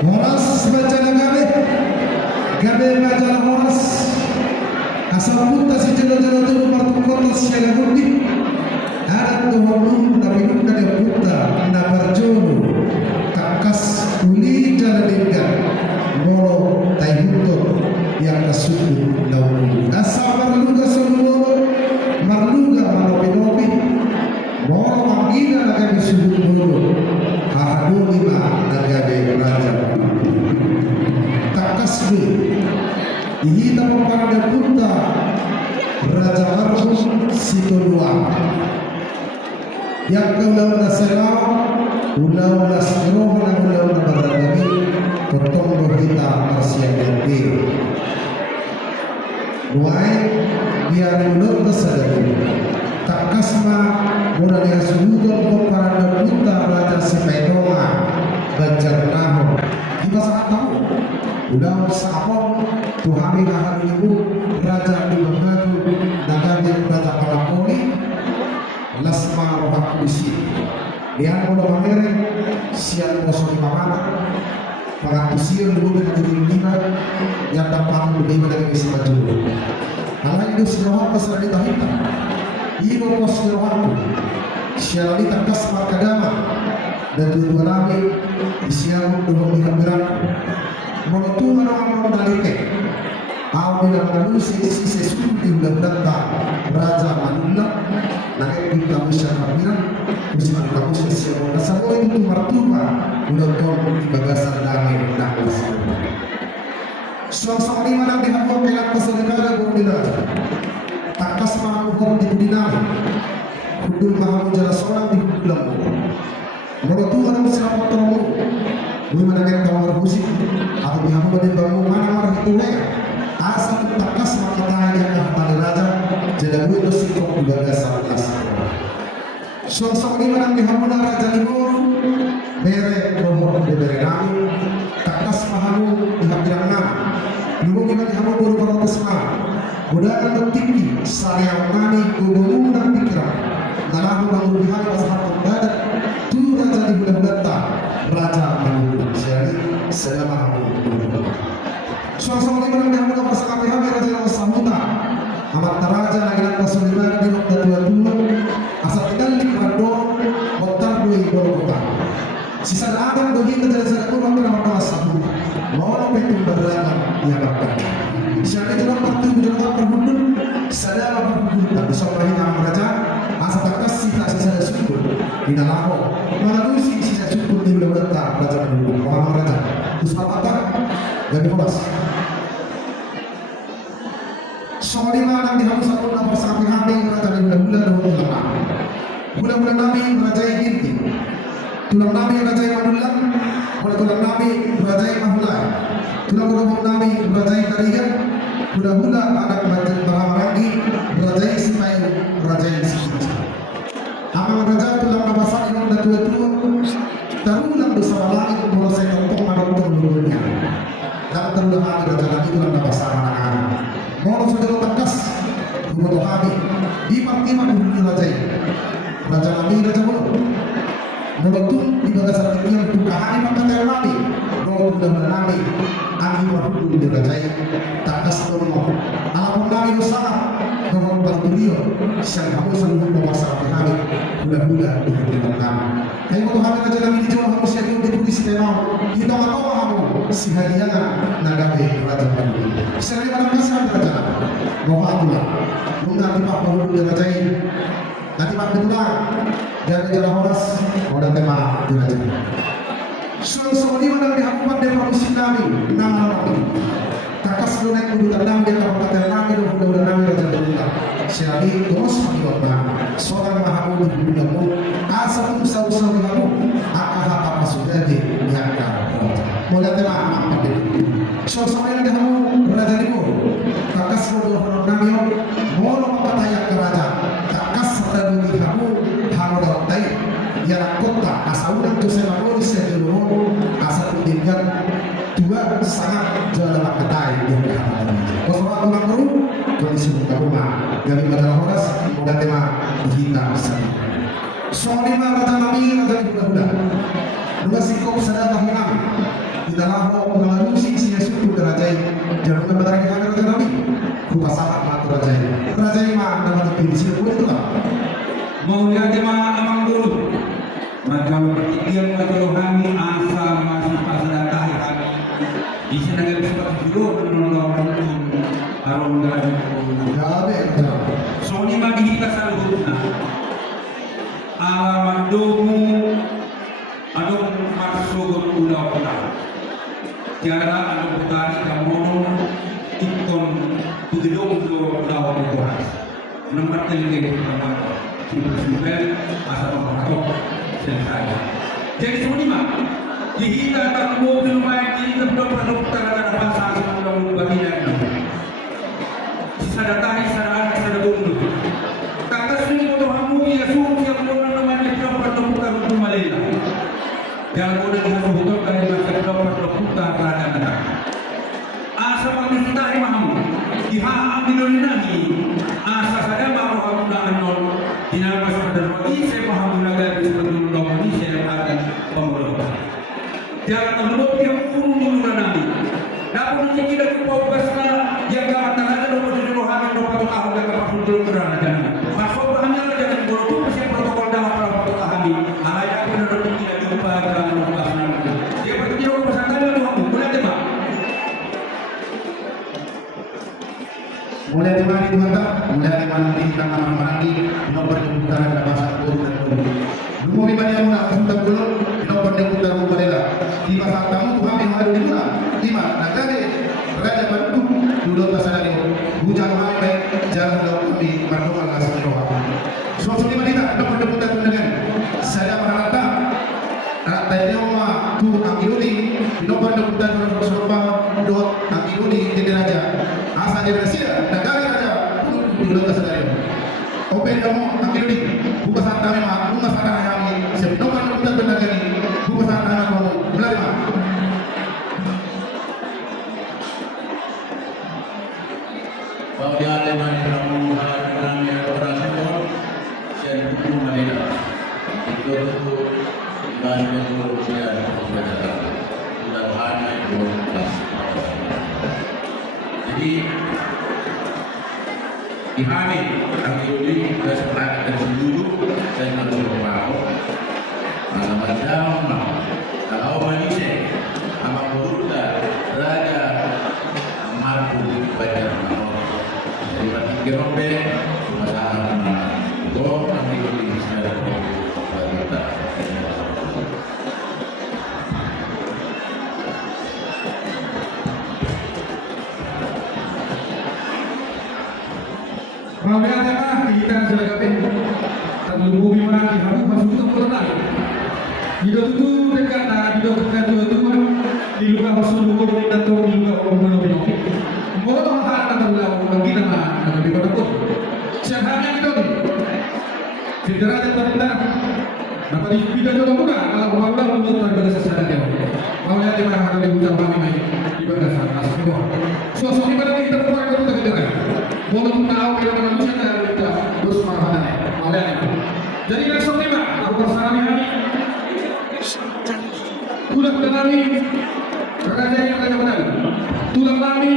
Horas baca gabe baca horas asal punta si jelo-jelo tu martukota siaga gundi ada tuhonu na pinunda de punta na barjono kakas tuli jala lingga molo taihuto yang kasuku launu asa marluga semua marluga manopi molo mangina na gabe suku molo hahadu lima na gabe raja takasbi ihita memparada punta Raja Arus Situlua yang keulau na selau ulau na seroh na ulau na baradami potong berita persiapan Duai biar ulau tersadari takasma mula dia sudut memparada punta Raja Sepedonga Banjarnamo kita sangat tahu udah sapong tuhami kahari ibu raja di bangku nagari raja palapoli lasma rohak kusi lihat bola mamere siang kosong pamana pangatusian dulu dengan diri lima yang dapat lebih dari isi maju kalau itu serohak besar di tahita ino pos serohak sialali takas makadama dan dua nabi siang dulu dikamberan Molotuhan orang dalike awila manusia sisi suci belanda raja manula naik di kamusya kabiran bersama kamusya siapa nasabo itu martuba ulang di bagasan langit nangis suasana di mana dihapur pelat keselenggara berdila takas mahukum di budinami hudul mahamu jala seorang di hudulam Molotuhan siapa terlalu Gue menangkan tawar musik atau dihamu pada bangun mana orang itu ya asal takas makita yang pada raja jadi gue itu sikap ibadah salas sosok ini menang dihamu raja timur bere nomor bere nami takas mahamu dihabiran nama dulu kita dihamu baru pesma budaya tertinggi sayang nani kubu dan pikiran dalam bangun dihari masalah pembadat tuh raja di bulan raja selama suasana ini menang dengan pasangan PHB Raja Samuta amat taraja lagi nak pasungan di waktu dua asal tinggal di Rado motor dua ibu kota sisa ada begitu dari sana pun kami nama kelas satu mau petung berlaga diharapkan siapa juga waktu juga terhubung sadar berhubung tapi soalnya nama raja asal takas sisa syukur di dalam malah sisa syukur di bulan raja berhubung orang raja Usapata dan dipolas. Soal di mana dihamu satu nama sapi hati raja di bulan-bulan 28. Bulan-bulan Nabi raja Inti, tulang Nabi raja Madulang, tulang Nabi raja Mahulai, tulang Nabi raja Karigan, bulan-bulan anak raja Baramaragi, raja Sipai, raja Sipai. Apa raja tulang nabasan yang dah tua-tua, taruhlah bersama langit kalau saya tentang dulunya dan terlalu raja lagi dalam bahasa anak-anak mau saudara tegas buat kami di Fatimah dulu raja Nabi raja mulu menuntut di bagasan tinggi untuk kahani maka terlalu mau sudah menami angin waktu di raja tegas berumur alam Nabi usaha dengan berdiri siang kamu selalu memaksa kami bulan-bulan dengan kami tapi waktu kami raja Nabi dijual kamu siang itu diberi sistema kita nggak tahu kamu si hadiahnya nagabe raja Nabi sering pada kasih raja mau atulah mungkin di pak baru di raja ini nanti pak kedua dari jalan horas mau datang mah di raja soal di mana di hakuman dari manusia Nabi nama kakas lu naik kudu tenang dia kalau kata Nabi udah Nabi raja kedua siali terus mengibatkan seorang mahamu di dunia asal itu usah-usah kamu apa sudah diangkat mulai tema apa deh suasana yang kamu raja timur kakas bodoh Nabi mau kata yang ke raja kakas dan kamu haru dalam tay yang kota asal udah tuh saya mau dulu asal tinggal dua sangat jalan ketai yang kamu kosong aku nguru kondisi buka rumah dari pada horas dan tema hitam soal lima raja Nabi raja budak-budak dua sikop sadar Nabi dalam mengalusi isi suku kerajaan jangan kebenaran yang akan kami kupasahan matu kerajaan mah nama terpilih sih itu lah mau lihat tema amang dulu maka berpikir kalau kami asal masih pasal kami di sini negara seperti itu menolong arung dan Sony magi kita salutna alamat domu adong masuk ulau cara adong petani kamono ikon tudidong do ulau kuas nomor telinga pertama super asal makatok selesai jadi semua dihita tak mobil main ini terdapat dokter ada pasal sebelum bagian sisa data sisa ada dulu kata sini untuk kamu ya suruh yang orang namanya dapat dokter untuk Malaysia jangan mudah harus betul dari masa dapat dokter pada negara asal kita imam diha ambilun lagi asal saja baru kamu dah anol dinama sebentar lagi saya paham negara sebelum ini saya akan pemberontak jangan menurut yang umum nanti dapat kita kupau pasna yang kawan tanah nomor di rohani nomor tahun yang kapan betul kerana jangan masuk hanya jangan bodoh pasti protokol dalam protokol kami ayat benar tidak jumpa dalam pasna dia bertemu pasna itu aku boleh tembak mulai di mana mulai di mana di tangan mandi nomor kebutuhan ada pasar turun dan turun dulu bimani yang nak sudah dulu nomor kebutuhan modela di pasar tamu Tuhan yang ada di mana di mana negara raja bantu dulu pasar ini hujan sampai jalan dalam kami berdoa Allah Subhanahu suatu lima kita nomor kebutuhan dengan saya berharap anak tanya tu angiluni nomor kebutuhan bersopa dot angiluni jadi raja asal jadi raja negara raja dulu pasar ini open kamu angiluni bukan santai mah rumah santai kami sebelum kita bernegara ini bukan santai kamu mulai mah bahwa dia ada kamu dengan yang operasi pun saya dulu Madinah itu dan itu dia sudah hanya itu jadi di hari angkuli kita sepakat dari dulu saya harus mau alamat dalam kalau manusia amat beruda raja mampu baca jadi berarti gerombe masalah itu angkuli saya beruda Mawaya jemaah kita selagatin terlalu bima di habu masuk ke pernah hidup itu dekat hidup dekat itu di luar masuk luar di dalam di luar orang orang mau orang hal terlalu lagi nama di kota pun siapa yang itu segera terbentar dapat dipindah juga pula kalau orang menurut daripada sesuatu dia Mawaya jemaah harus diucap kami ibadah sana semua suasana ibadah kita pun kita kedengaran mau tahu yang manusia dan kita terus marahnya malah jadi besok lima aku bersama kami tulang kami raja yang raja benar tulang kami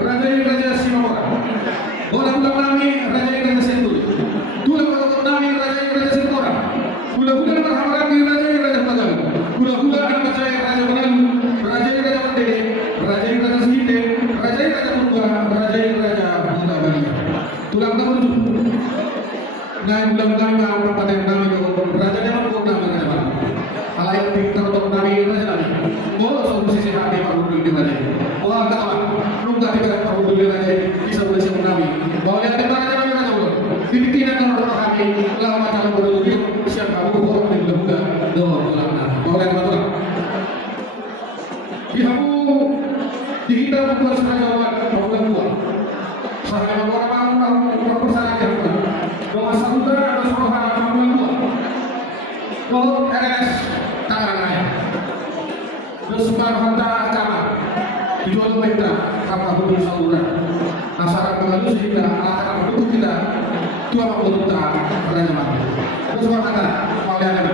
raja yang raja Simawara tulang kami raja yang raja Sentul tulang kami raja yang raja Sentora tulang kami raja yang raja Padang tulang anak saya raja benar raja yang raja Mandiri raja yang raja Sihite raja yang raja Purba raja yang raja tulang tahun ngai bulan kami orang pada yang kami raja yang pun nama nama alai pintar untuk kami raja lagi mau solusi sehat di Pak Gubernur di mana wah tak apa belum tak tiba Pak Gubernur raja bisa bersih kami bahwa yang kita raja kami raja ulun tidak kan orang kami lama macam Gubernur siapa kamu orang yang muda doa tulang bahwa yang betul dihamu dihitam bukan sengaja orang tua saya orang persalahan bahwa satu ada seorang kamu kalau RS tangannya bersebar harta agama dijual meter apa hukum saluran masyarakat pengalu sehingga alat-alat penduduk kita tua waktu kita berada mati bersebar harta mau lihat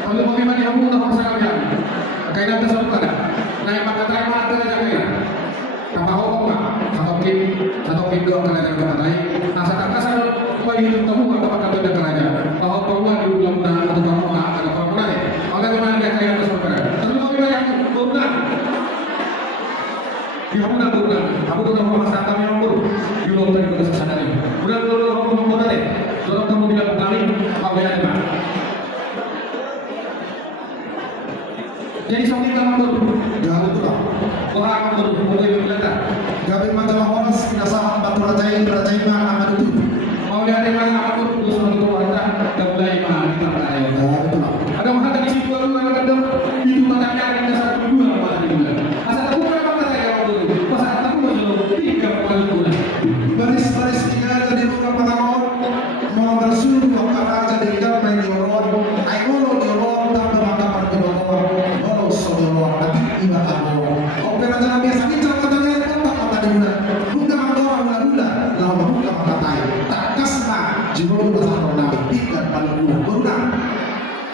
kalau bagaimana kamu untuk masyarakat kainan tersebut ada nah Dihamuna bukan, aku tuh mau masak kami nomor, di luar tadi kita sana nih. Udah mau deh, kalau kamu bilang kami, apa ya pak? Jadi soalnya kamu tuh, Gabi tu lah. orang kamu tuh mau bilang tak? Gabi majalah horas kinasahan batu rajai mana amat itu. Mau lihat yang mana aku tuh suruh tuh warga, dan mulai mana kita mulai. Gabi tu lah. Ada mahal di situ lalu ada itu matanya ada satu dua malah di bulan. Asal aku memang kata kamu dulu, pas aku mau tiga kali bulan. Baris-baris tinggal di rumah pengamal mau bersuruh apa aja di dalam di orang. Ayo di orang tak bermakam di orang. Kalau saudara tapi iba kamu. Opera jangan biasa bicara katanya tak kata di bulan. Bukan orang gula lalu bukan kata tak kasna jiwa lu sama nabi tiga paling bulan berulang.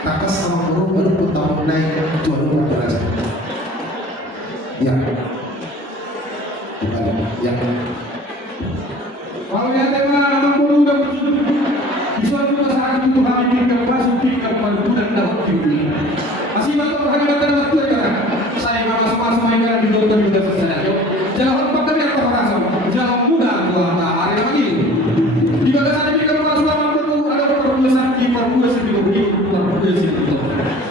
Tak sama burung baru pun tahun naik jual rumah derajat. Ya. Ya. Kalau lihat yang mana pun udah bisa juga saat itu kami tinggal masuk tinggal pada bulan dapat juga. Masih banyak orang yang datang waktu itu kan. Saya masuk main kan di dokter juga selesai. Jalan pakai yang terasa, jalan mudah dua hari lagi. Di mana saya tinggal masuk lama perlu ada perlu sakti perlu sebelum begitu perlu sebelum.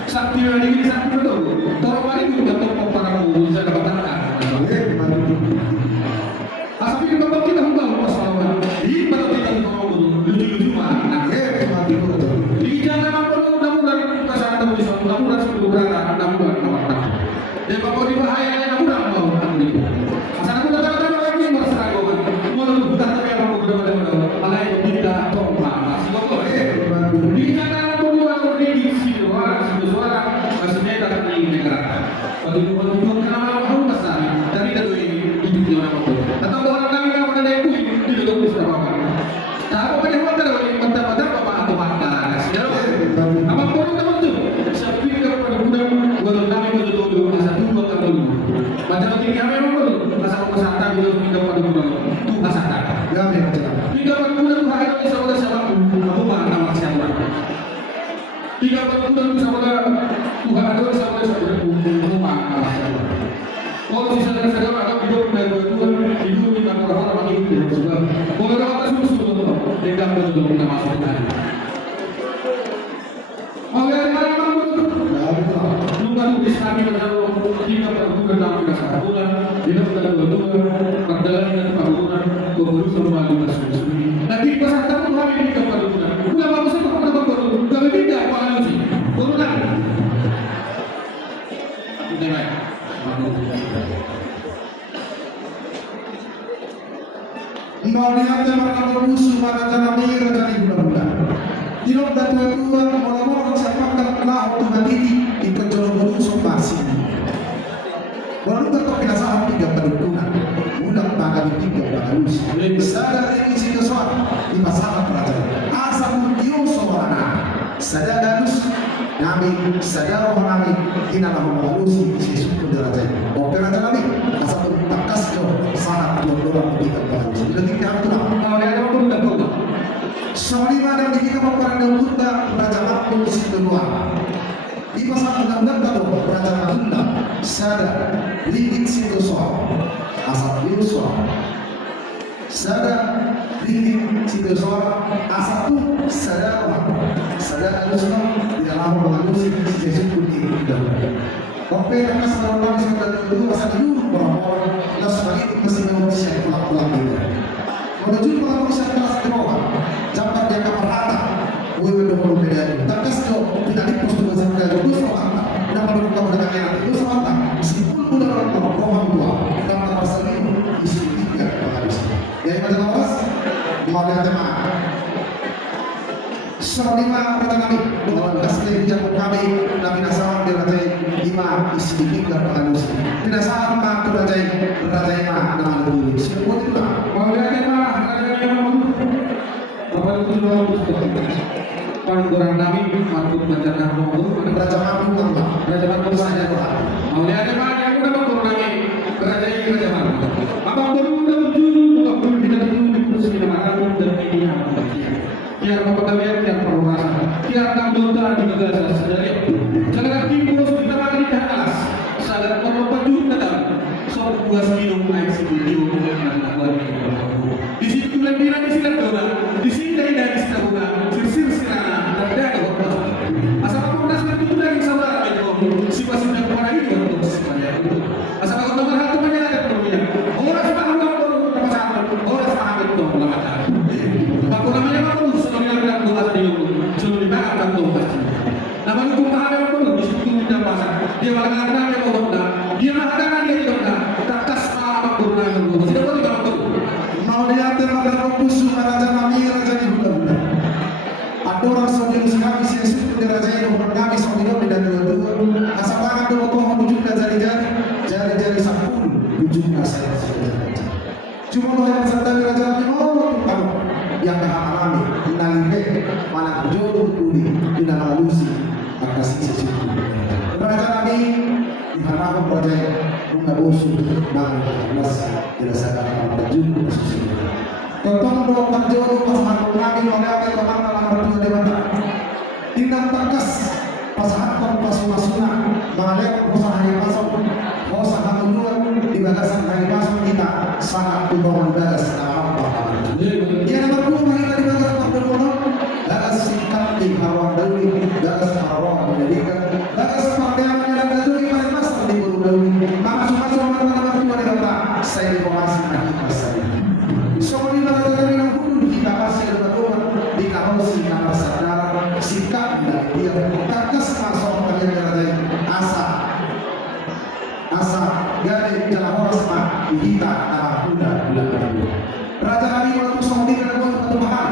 Sakti lagi ini sakti betul. Tahu hari itu datang para guru saya katakan. Asal kita bawa kita hamba masalah. Ini pada kita ngomong lucu-lucu mana? Di jalan apa mudah-mudahan kesana temu di mudah-mudahan sebelum berada mudah-mudahan. Dan bapak di bahaya mudah-mudahan mau ambil. Asal aku datang lagi masalah gua. Mau bukan tapi apa aku mudah-mudahan. Mana yang kita tomba masih kok. Di jalan apa mudah di sini suara masih nekat di negara. Kalau itu kenapa aku masalah? Tapi itu ini di mana apa? Atau orang kami yang ada itu di dalam Islam apa? Tahu apa yang ada di mata-mata apa atau mata? Apa pun teman tu. Siapa yang pada budak kami betul-betul masa tu buat apa dulu? Macam lagi kami memang betul. Masa pesantren betul tinggal pada budak tu pesantren. Gabi macam. Tinggal pada budak tu hari ini saudara siapa? Aku mana nama siapa? Tinggal pada budak tu saudara Tuhan ada saudara aku mana nama siapa? Kalau di sana ada hidup dari Tuhan, hidup di mana orang hidup juga. Kalau ada apa susu tidak betul kita masuk ke dalam. Mau dari mana kamu? Bukan di sana macam tiga perbulan dalam kita bulan, hidup dari Tuhan, perjalanan dan perbulan, berburu sama dengan susu. Nanti pasal kamu hari ini kepada Tuhan. Bukan bagus itu kepada baru, bukan tidak apa lagi. Berulang. Ini baik. Mauliate markah musuh para janami rajani bulan-bulan. Tidak dapat Tuhan orang-orang siapkan lah untuk matiti di kejolong somasi. Baru tetap kebiasaan tiga peruntungan. Bulan pada tiga bagus. Sadar ini sih kesuat di pasangan kerajaan. Asal mutiyo seorang. Sadar danus nami sadar orang nami ina nama malusi si suku derajat. Opera janami asal takas jo sangat dua-dua kita bagus. Jadi kita harus Kalau dia ada pun tak tahu. Soalnya mana di kita memperandang Buddha Raja Makmur si kedua. Di pasal undang-undang tahu Raja Makmur sadar ringgit si kedua asal Yusuf sadar ringgit si kedua asal tu sadar Yusuf di dalam mengalusi si Yesus putih dan Oke, karena sekarang kami sudah dulu pasal dulu orang-orang dan sebagai itu masih manusia pulang-pulang juga. Menuju manusia kelas bawah, jambat dia kamar rata, gue udah mau beda itu. Tapi sejauh tidak dipus dengan sampai itu sama, dan kalau kamu dengan yang itu sama, simpul mudah orang orang tua, dan pasal ini isi tiga habis. Yang macam apa? Mau lihat tema. Selima kata kami, dengan kasih jatuh kami, Nabi Nasawar dirajai lima isi tiga halus. Tidak sama mak dirajai ma nama dulu. Semua itu lah. Mau lihat tema, ada yang mau. Apa itu harus Pangguran Nabi, Markus baca kamu, Raja Makmur Allah. Raja Markus saja. Mau lihat tema yang udah Pangguran Nabi, Raja Markus. Apa perlu kita dulu di kursi kita makan dan ini apa? Biar kalian yang perlu rasa, biar anggota di negara sadari. Jangan lagi terus kita makan di atas. Sadar kalau penjuru datang, so buat minum air setuju dan buat minum. Di situ lebih di sini dona, di sini dari sini dona, sir sirana, dan ada apa? Asal aku udah seperti itu dari saudara itu, si pasti udah kemana ini untuk semuanya itu. Asal aku nomor satu menyalakan dulunya. Orang sepaham kamu nama sama, orang sepaham itu nama cara. Aku namanya kamu sebelum bilang doa tadi itu, sebelum dimakan tuh pasti. Nama itu paham kamu di situ udah masak. Dia malah kenapa dia mau doa, dia malah kan dia doa. Takas apa kurang itu, tidak boleh kamu. Mau diatur pada kusu raja nami raja di bulan. Ada orang saudara sekali sih di raja yang berkami saudara di dan dua. Asal tangan dua kau menuju ke jari sepuluh ujungnya saya. Cuma kalau yang sedang raja nami kamu yang alami menangis mana jodoh kuli di dalam lusi atas sisi. Raja nami di hadapan proyek bunga bosu bangun kelas dirasakan berjumpa susu. Tentang doa perjodoh pasangan kami mengalir ke mana berdua dewata. Tindak tegas pasangan pasuna mengalir usaha yang masuk usaha kedua di batasan dari masuk kita sangat tujuan batas apa. Yang nomor 2 kita di batasan berdoa batas sikap di hawa dewi batas hawa menjadikan batas pakaian yang dewi pada masa di bulu dewi maka semua nomor 2 dewata saya dikomunikasi lagi pasal. Soalnya kalau kita bilang dulu kita masih berdoa di kawasan nama saudara sikap dan dia tegas masuk kalian dari asa dari jalan hormat kita kuda bulan Raja Nabi waktu Saudi dan waktu Bahar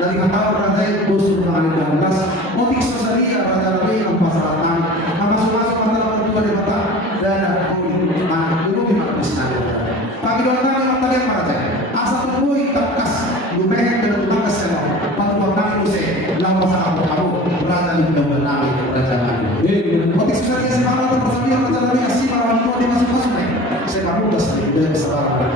dari kata Raja itu Sultan 16 motif Sosaria Raja Nabi yang pasaran masuk antara dua dewata dan dulu memang besar pagi doa yang tadi apa Raja asal temui tegas lumayan dengan utama seno patuh kami use lawan sama kamu Raja Nabi Nabi Raja Nabi motif Sosaria semangat terpercaya Raja Nabi asih malam tua di masuk-masuk saya mudah sekali dan saudara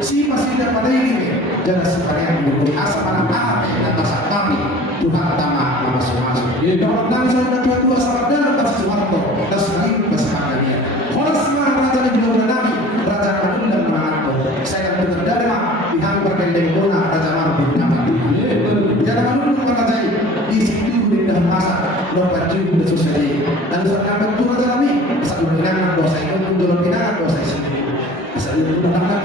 si masih tidak pada ini jangan sekalian mengumpul asa mana apa atas kami Tuhan utama masuk-masuk kalau kami sudah dua sahabat dalam kasih Suwarto dan sekali kesempatannya kalau semua Raja Nabi Nabi Raja Nabi dan Maranto saya akan bekerja pihak berkendali guna Raja Nabi Nabi jangan menunggu Raja di situ tidak masa lompat juga dan sosial dan sampai itu Raja Nabi satu dengan dosa itu untuk pindah dosa itu asal itu tentang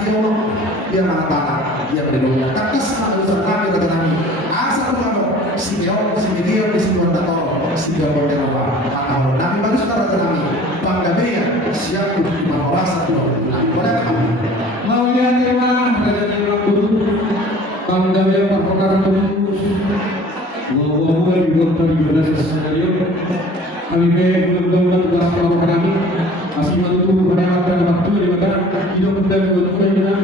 dia mana dia berdoa tegas sama urusan kami Raja Nabi asal kamu si dia di semua tato si dia boleh apa kalau Nabi bagus Raja Nabi bangga dia siap mau rasa tuh boleh kamu Mau lihat emang Raja Nabi guru bangga dia perkara terus mau di kota di mana sesuatu kami belum tugas kalau kami masih menunggu pada waktu di mana hidup dan kemudian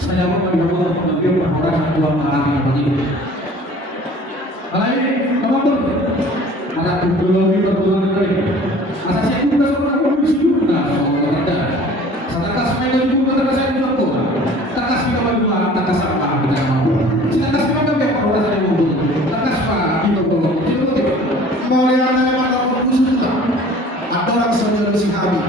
saya mau mencoba lebih berharap dua malam ini. Lain apa pun ada teknologi terbuat dari asal saya pun sudah pernah produksi juga ada setelah semua itu juga saya juga tuh takas kita berdua takas apa kita mau takas kita kan kalau saya mau takas apa itu mau yang ada khusus juga ada orang saudara si kami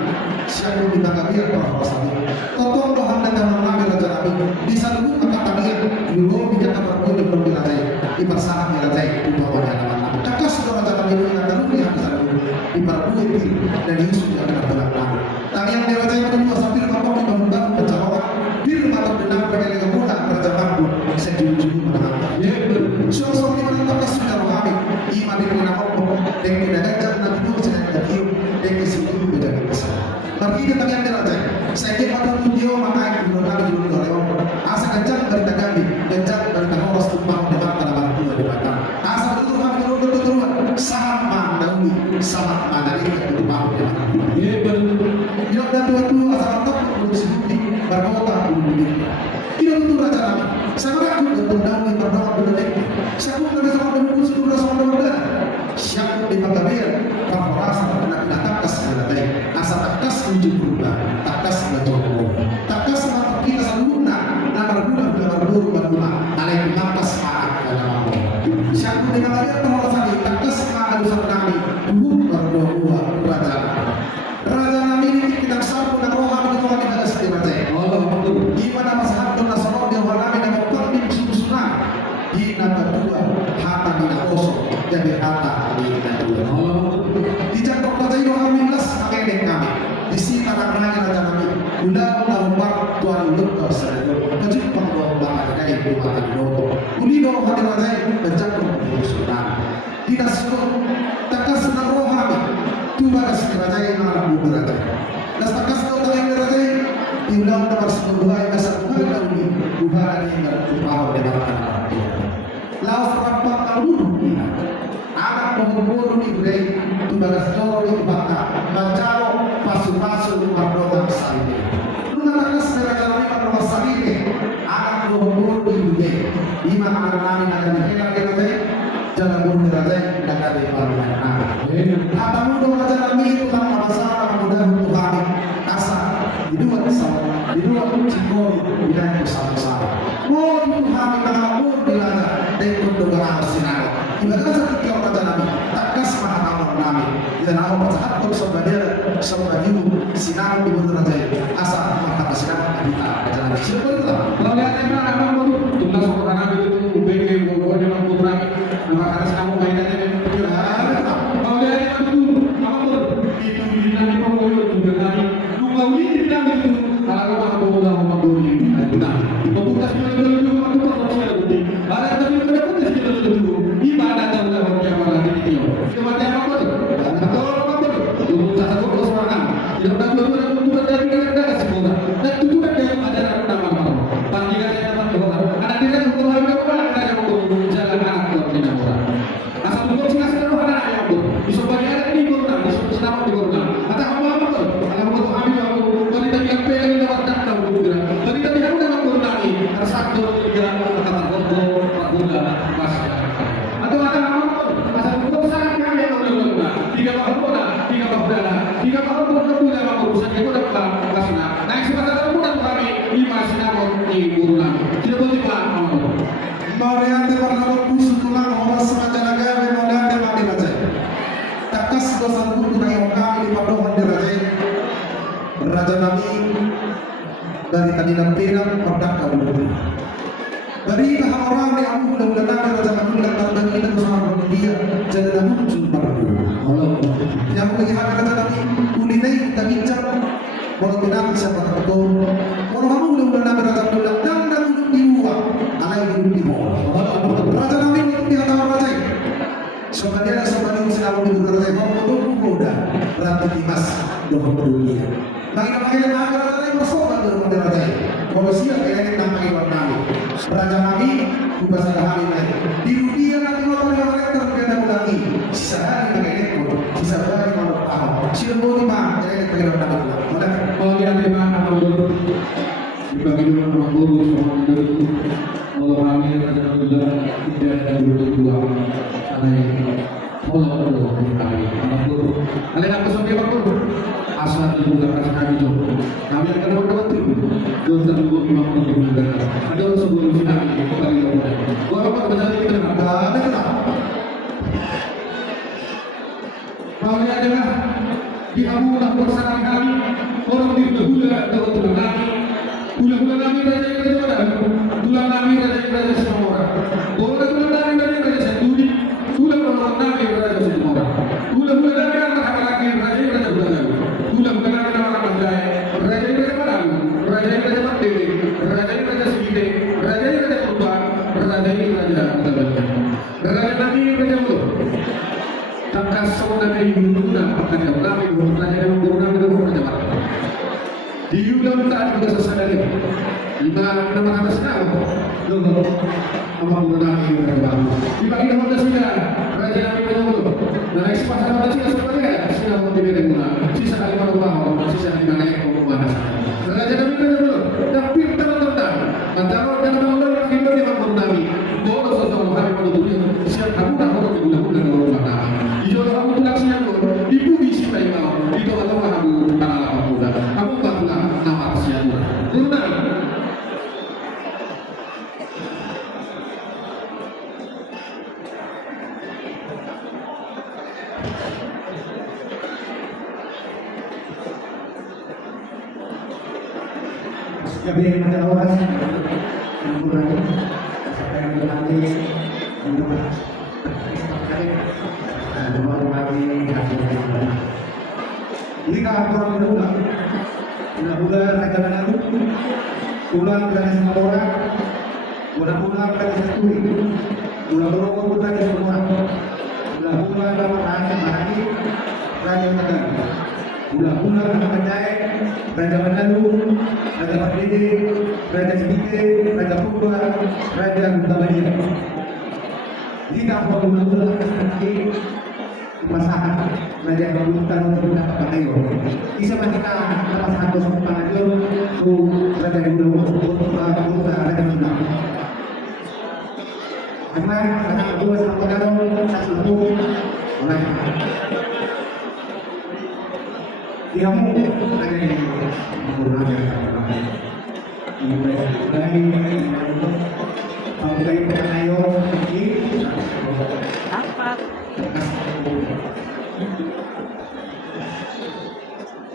siapa yang kita biar bahwa sahaja tolong Tuhan dan Nabi Raja Nabi di salubung apa tadi dulu kita berdoa di belum Raja ibarat ya Raja itu bahwa dia nama tegas Raja Nabi yang akan melihat di salubung ibarat itu dan Yesus yang akan berlaku tadi yang Raja itu sambil bapak membangun pencalonan bir mata benar bagi kemudian Raja Nabi sejujurnya menang so di mana tegas sudah kami iman di mana dan kita ajar Nabi itu sedang terhiup dan kesimpulan beda besar tapi kita yang Raja saya kira pada video maka itu benar dulu oleh asa kencang dari kami kencang dari horos tumpang depan pada waktu di depan asa betul kami turun sangat mandiri sangat mandiri tumpang depan hidup dan tua asa tetap produksi bukti berkota bukti hidup itu Raja Nabi saya mengaku betul daun berdoa betul saya pun dari sama dengan sudah sama dengan siap di pagabir kalau rasa nak takas ada asa takas untuk berubah takas berjodoh takas sama kita sempurna nama berguna alai napas maaf dalam siap di pagabir kalau rasa takas harus kami berdoa Raja Nabi ini kita sambung dan roh berkata di Nabi. Oh, Dijak percaya kami belas pakai dek kami. Di sini kata kami raja kami. Udah lompat tuan untuk kau sedekah. Kejut pengelolaan dari kumahan doa. Uli doa hati raja berjak sultan. Tidak suka takas naroh kami. Tuba das raja yang alam raja. Das takas doa yang raja. Diulang nomor 10 yang asal bukan kami. Bukan yang berubah dengan anak. Laos rapat kaluru. Anak pengumur ibrahim tubagas doro ibaka bacaro pasu-pasu mardotan salib. Lunatakas nerajalami mardotan salib. Anak pengumur ibrahim lima anak nami nagari hela-hela jalan guru neraja nagari parlemen. Hatamu dong raja nami itu kan masalah mudah untuk kami asa dua sama dua cikor bilang bersama-sama. Mau itu kami mengaku dilada dan untuk berharap sinar. Ibadah satu orang nabi takas mahal nabi dan aku bersahat untuk sebadir sinar di bawah raja asal mata sinar kita jalan siapa itu lah. kalau lihat emang abang baru tugas orang nabi itu BG bawa dia mampu nabi nama karena kamu mainannya kalau lihat emang itu abang baru itu di nabi mau itu nabi lu kau ini nabi itu kalau kamu mau mampu itu nah tugas kita dulu mampu ada tapi kita pun tidak dulu ibadah tahu lah yang mana itu cuma dia apa tuh atau apa tuh lu satu terus orang tidak ada dulu dari negara semua dan itu kan yang ada nama panggilan yang ada tidak untuk hal yang ada yang untuk jalan anak ke orang asal untuk sih asal ada yang untuk bisa bagi ada di kota bisa selama di kota atau apa tuh kalau untuk kami yang kalau kita yang pengen dapat data bukan kalau kita yang dapat kota ini harus satu tiga kata kota bukan mas atau ada apa asal untuk sangat kami yang udah tiga bahwa tiga bahwa bukan urusan itu dapat kasih nah sebenarnya bukan kami lima sinamon di burunan tidak boleh pak Mariante pertama pusu tulang orang sengaja naga memodal mati raja. Takas dosa buku yang kami di padohan di raja. Raja Nabi dari tadi lampiran produk kabur. Dari tahap orang di amu mudah-mudahan raja Nabi dan tanda kita bersama dia jadi muncul baru. Yang melihat raja Nabi kulinai kita bincang kalau tidak siapa tahu. Kalau kamu mudah-mudahan raja Nabi dan alai di bawah. Raja Nabi untuk dikatakan raja. Sebenarnya sebenarnya selalu diberkati Allah muda berarti dimas doa dunia. Bagaimana raja Nabi bersopan dengan raja. Kalau siap kalian nampai Nabi. Raja Nabi bahasa kami naik. Di dunia nanti kalau ada orang terkena lagi. Sisa hari kalian pun sisa hari kalau tahu. Siapa lima kalian terkena Nabi. kalau lihat memang apa dulu dibagi dua orang guru sama guru kalau kami ada tidak ada guru dua ada yang kalau kami anak guru ada yang sampai apa guru asal dibuka kasih kami itu kami akan berdoa itu dosa guru mampu dibuka ada orang guru sudah kembali lagi guru apa terjadi kita ada kenapa kalau lihat dengar di Abu Dhabi bersama kami orang di Hula atau kami Hula kami raja mana Hula kami raja semua orang orang Hula kami raja sendiri Hula kami raja semua orang Hula kami anak laki raja Hula kami anak pandai raja mana raja mandiri raja segede raja kurban raja raja nabi raja mulut takas saudara ibu guna akan kami bertanya dengan guna dengan di yulang tak ada sesadari lima nama atas nama dulu apa guna ini berapa di bagi nama sudah raja nabi berjumpa dan ekspor nama sudah sebenarnya sudah mau diberi guna sisa kali baru sisa di mana yang mau bahas raja nabi berjumpa tapi teman-teman antara dan orang yang hidup di bawah nabi boleh sesuatu hari pada dunia siap kamu tak mau digunakan dengan orang nabi Ijo kamu tulasnya tuh, ibu bisi bayi mau, itu atau kamu tanah lapang muda, kamu bantulah nama siapa? Guna. Ya biar macam awas, yang kurang, sampai yang nanti, Jika orang ulang raja lalu ulang dari semua orang, ulang dari satu, ulang berokok dari semua, ulang dalam raja lagi, raja negara, ulang menjahit, raja lalu, raja berdiri, raja sedikit, raja purba, raja utamanya. Jika orang ulang lagi masakan raja berbukan untuk mendapat kayu. Bisa kita masakan kosong panjang tu raja dulu untuk raja menang. Karena anak kedua sama kadang satu oleh diamu ada yang mengurangkan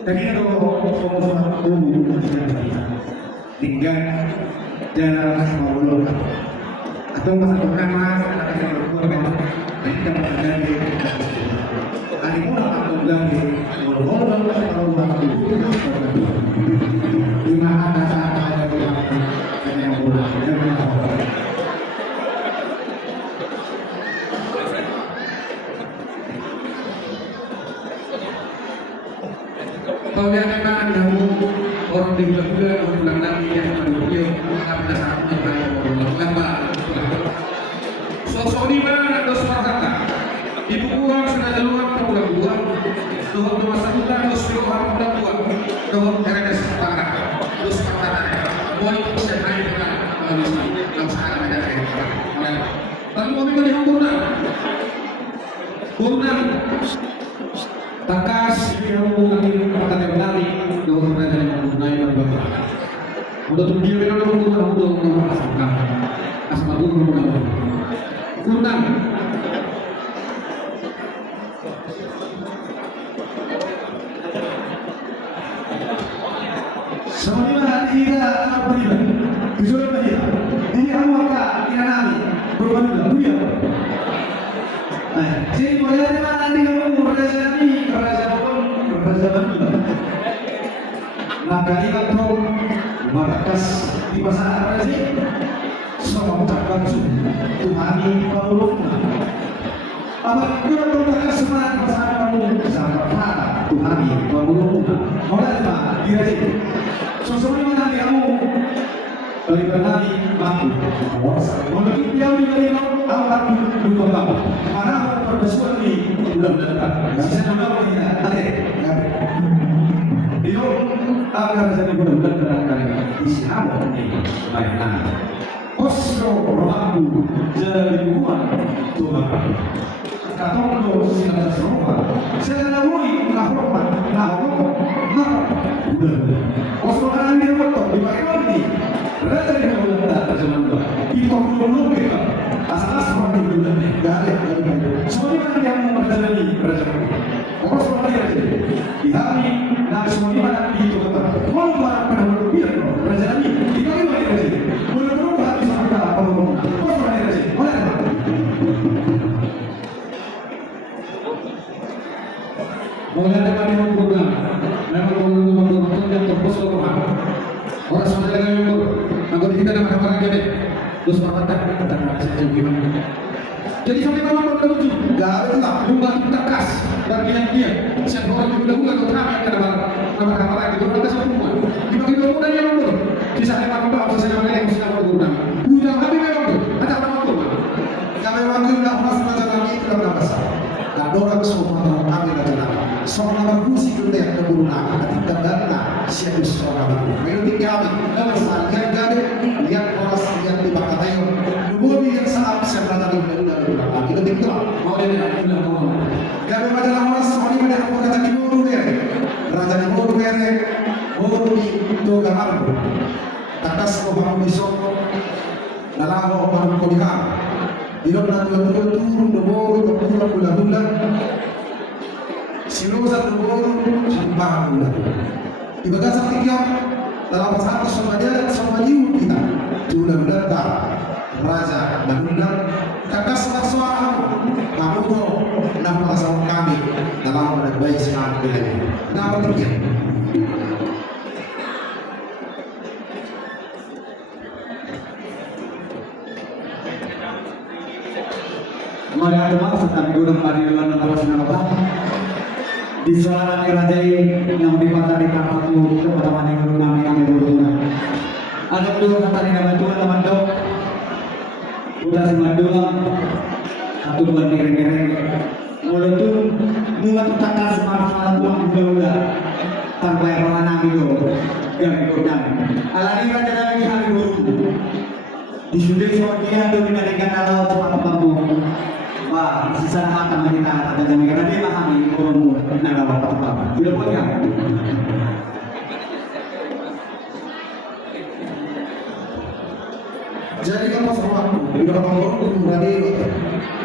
tadi kalau tinggal jalan mau atau masa mas kita mengganti hari pun akan mengganti di mana saat ada yang pulang kalau yang memang kamu orang di bulan Nabi yang beliau karena saat orang sosok di mana dos kata ibu kurang sudah keluar pulang dua doa dua satu dan dos orang pulang dua doa karena sepakat dos kata mau itu saya naik dengan manusia dalam saat ada tapi mau pilih kurna takas yang lagi perkata lari doa mereka yang mengenai berbeda udah tuh dia memang udah asma dulu kurang semua tiga apa dia bisa dia ini apa dia nami berbeda dia si boleh mana dia kamu berasa ni maka ini tuh marakas di pasar sih semua ucapan Tuhani pamulukna apa kita berbakat semangat pasar pamuluk sama Tuhani pamulukna mulai mah dia sih sosok mana kamu dari berani mampu menurut dia dari awal dulu kamu mana perbesuan ini belum datang bisa nama kita ada itu agar jadi benar-benar dari siapa ini mainan Osro Rabu jadi bukan Tuhan katakan siapa semua saya namui kahormat Osro kan dia waktu dipakai lagi rasa dia boleh terjemahan Tuhan itu belum kita asal seperti itu nggak ada semuanya kan yang mau berjalan Osro dia di hari nah semuanya mana itu kalau barang pada berlebihan berjalan di bagi bagi mulai dari yang program, memang program yang terpusat rumah. Orang sudah lagi member, anggota kita nama orang gede, terus permata kita masih gimana? Jadi sampai malam baru tujuh, nggak ada lah, rumah kita kas, bagian dia, siapa orang yang udah kau kami ada nama lagi, itu ada satu rumah. Dibagi dua muda yang member, kisah lima kembang, selesai nama yang sudah program. Udah habis memang tuh, ada apa tuh? Yang memang udah masuk macam lagi itu udah besar. Ada orang semua tahu kami ada nama. Seorang berfungsi dunia keburukan ketika dana siapa seorang itu menurut kami dalam saatnya gade lihat orang yang tiba katanya dulu yang saat seberapa di bulan bulan itu betul mau dia bilang mau gade majalah orang soalnya pada apa kata kimuru dia raja kimuru dia mau di itu gambar atas kau besok dalam orang kau dikam di dalam turun bulan sinusa turun sumpah bulan ibadah saktinya dalam pasal sama jiwa kita sudah mendatang raja dan undang kakas suara kamu tuh nama sama kami nama pada baik semangat ini nama tiga Mari ada setan gunung Marilan dan awas nama di suara rajai yang dipatah di kapatu kepada mana gunung kami yang berhubungan. Ada dua kata di nama Tuhan teman dok. Udah semua satu dua kering-kering. Mulut tuh mulut takkan semalam pulang udah tanpa yang nami do yang ikutkan. Alani raja lagi hari dulu. Di sudut soalnya tuh dinaikkan alau cepat bambu. Wah, sisa akan kita ada dan karena dia pahami umum naga apa-apa. Sudah punya. Jadi kalau sama udah ngomong berani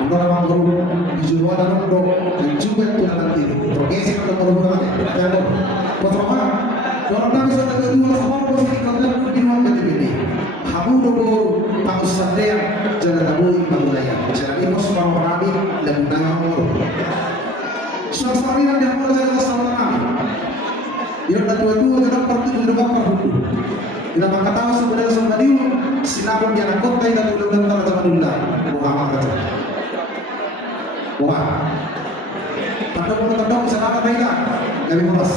antara ngomong di jual dan ngomong dan juga itu nanti progresi atau perubahan ya pertama kalau kami sudah kedua sama posisi konten di ruang ini kamu dulu tahu sadar jangan tahu budaya jangan itu semua nabi dan budaya ngomong suasana yang diambil oleh sama nabi dia dah tua-tua kita pergi ke depan perbuku kita tahu sebenarnya sama dia sinabon dia nak kota yang dulu tentang zaman dulu Muhammad kata wah tanda senang mereka dari Mas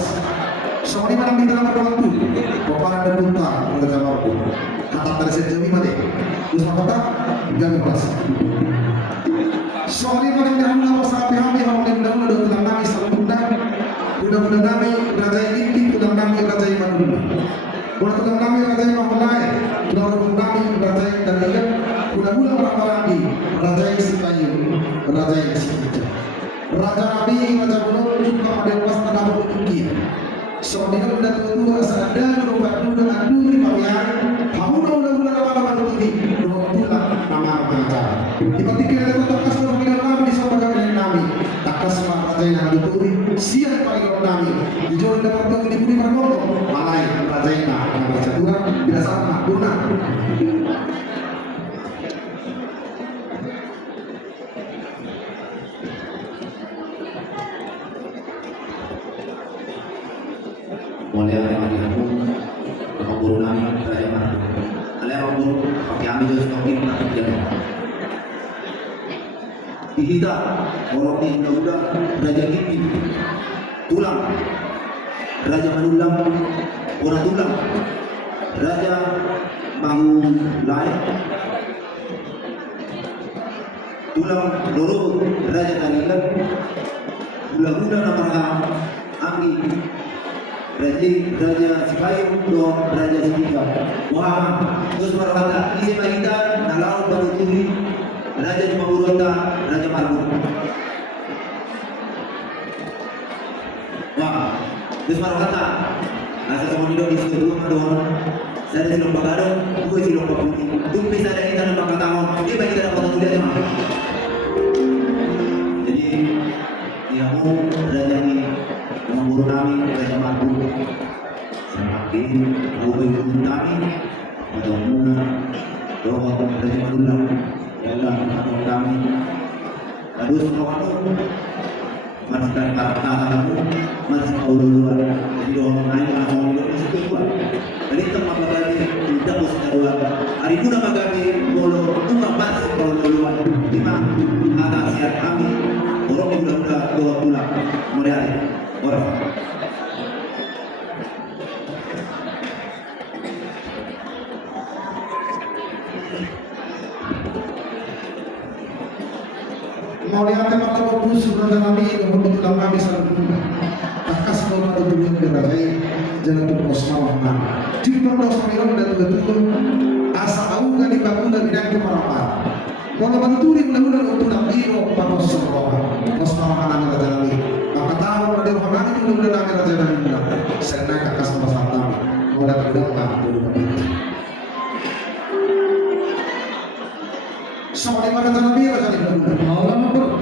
soalnya malam di dalam waktu bapak dan bunta oleh zaman aku kata terset jami mati terus kata dari Mas soalnya malam di dalam masalah pihak yang malam dahulu dalam nami salunda udah nami raja inti udah nami raja iman dulu udah nami raja iman mulai udah nami raja dan lihat udah orang lagi raja yang sikayu raja yang sikayu raja nabi raja belum juga ada pas tanda tinggi soalnya udah kedua sadar lupa dulu adu di bawah kamu udah apa ini udah nama raja tiba-tiba ada kota kasar mengira nabi di sana dengan nabi tak kasar raja yang ada turi siap paling nabi dijual dapat bagi di Margono malai raja yang raja Tuhan tidak sama guna mulai dari aku guru nami raja mana kalian orang guru pakai ambil juga seperti mana kerja dihita orang ini udah raja gigi tulang raja manulang orang tulang raja bangun lain tulang loro raja tanilan gula-gula nama anggi Raja Sipayu do Raja Sipika. Wah, terus berkata isi kita nalau beruturi Raja Jumagurota Raja Margo. Wah, terus berkata asa semua di situ don. Saya silong bagado, gue silong baputi. Tung bisa dari tanah bakatahon. Dia bagi tanah bakatahon dia cuma. Jadi ya aku Raja ini guru kami Raja Margo semakin ubay kami atau muna doa Raja Margo dalam kami lalu semua itu masih kata kamu masih tahu dulu jadi doa naik langsung itu situ dua jadi tempat lagi tidak usah dua hari pun apa kami bolo tuh pas kalau duluan lima ada siap kami orang yang udah dua pulang mulai orang mau lihat tempat terbagus sudah nabi kemudian dalam nabi sallallahu akas kalau ada tujuan berajai jangan terus mawar jika terus mawar dan betul asa au gani bangun dan bidang kemarapa kalau banturi mudah-mudahan untuk nabi panos semua panos mawar anak raja nabi maka tahu ada orang itu mudah-mudahan nabi raja nabi serta kakas pasal nabi mulai berdoa dulu sama di mana nabi raja nabi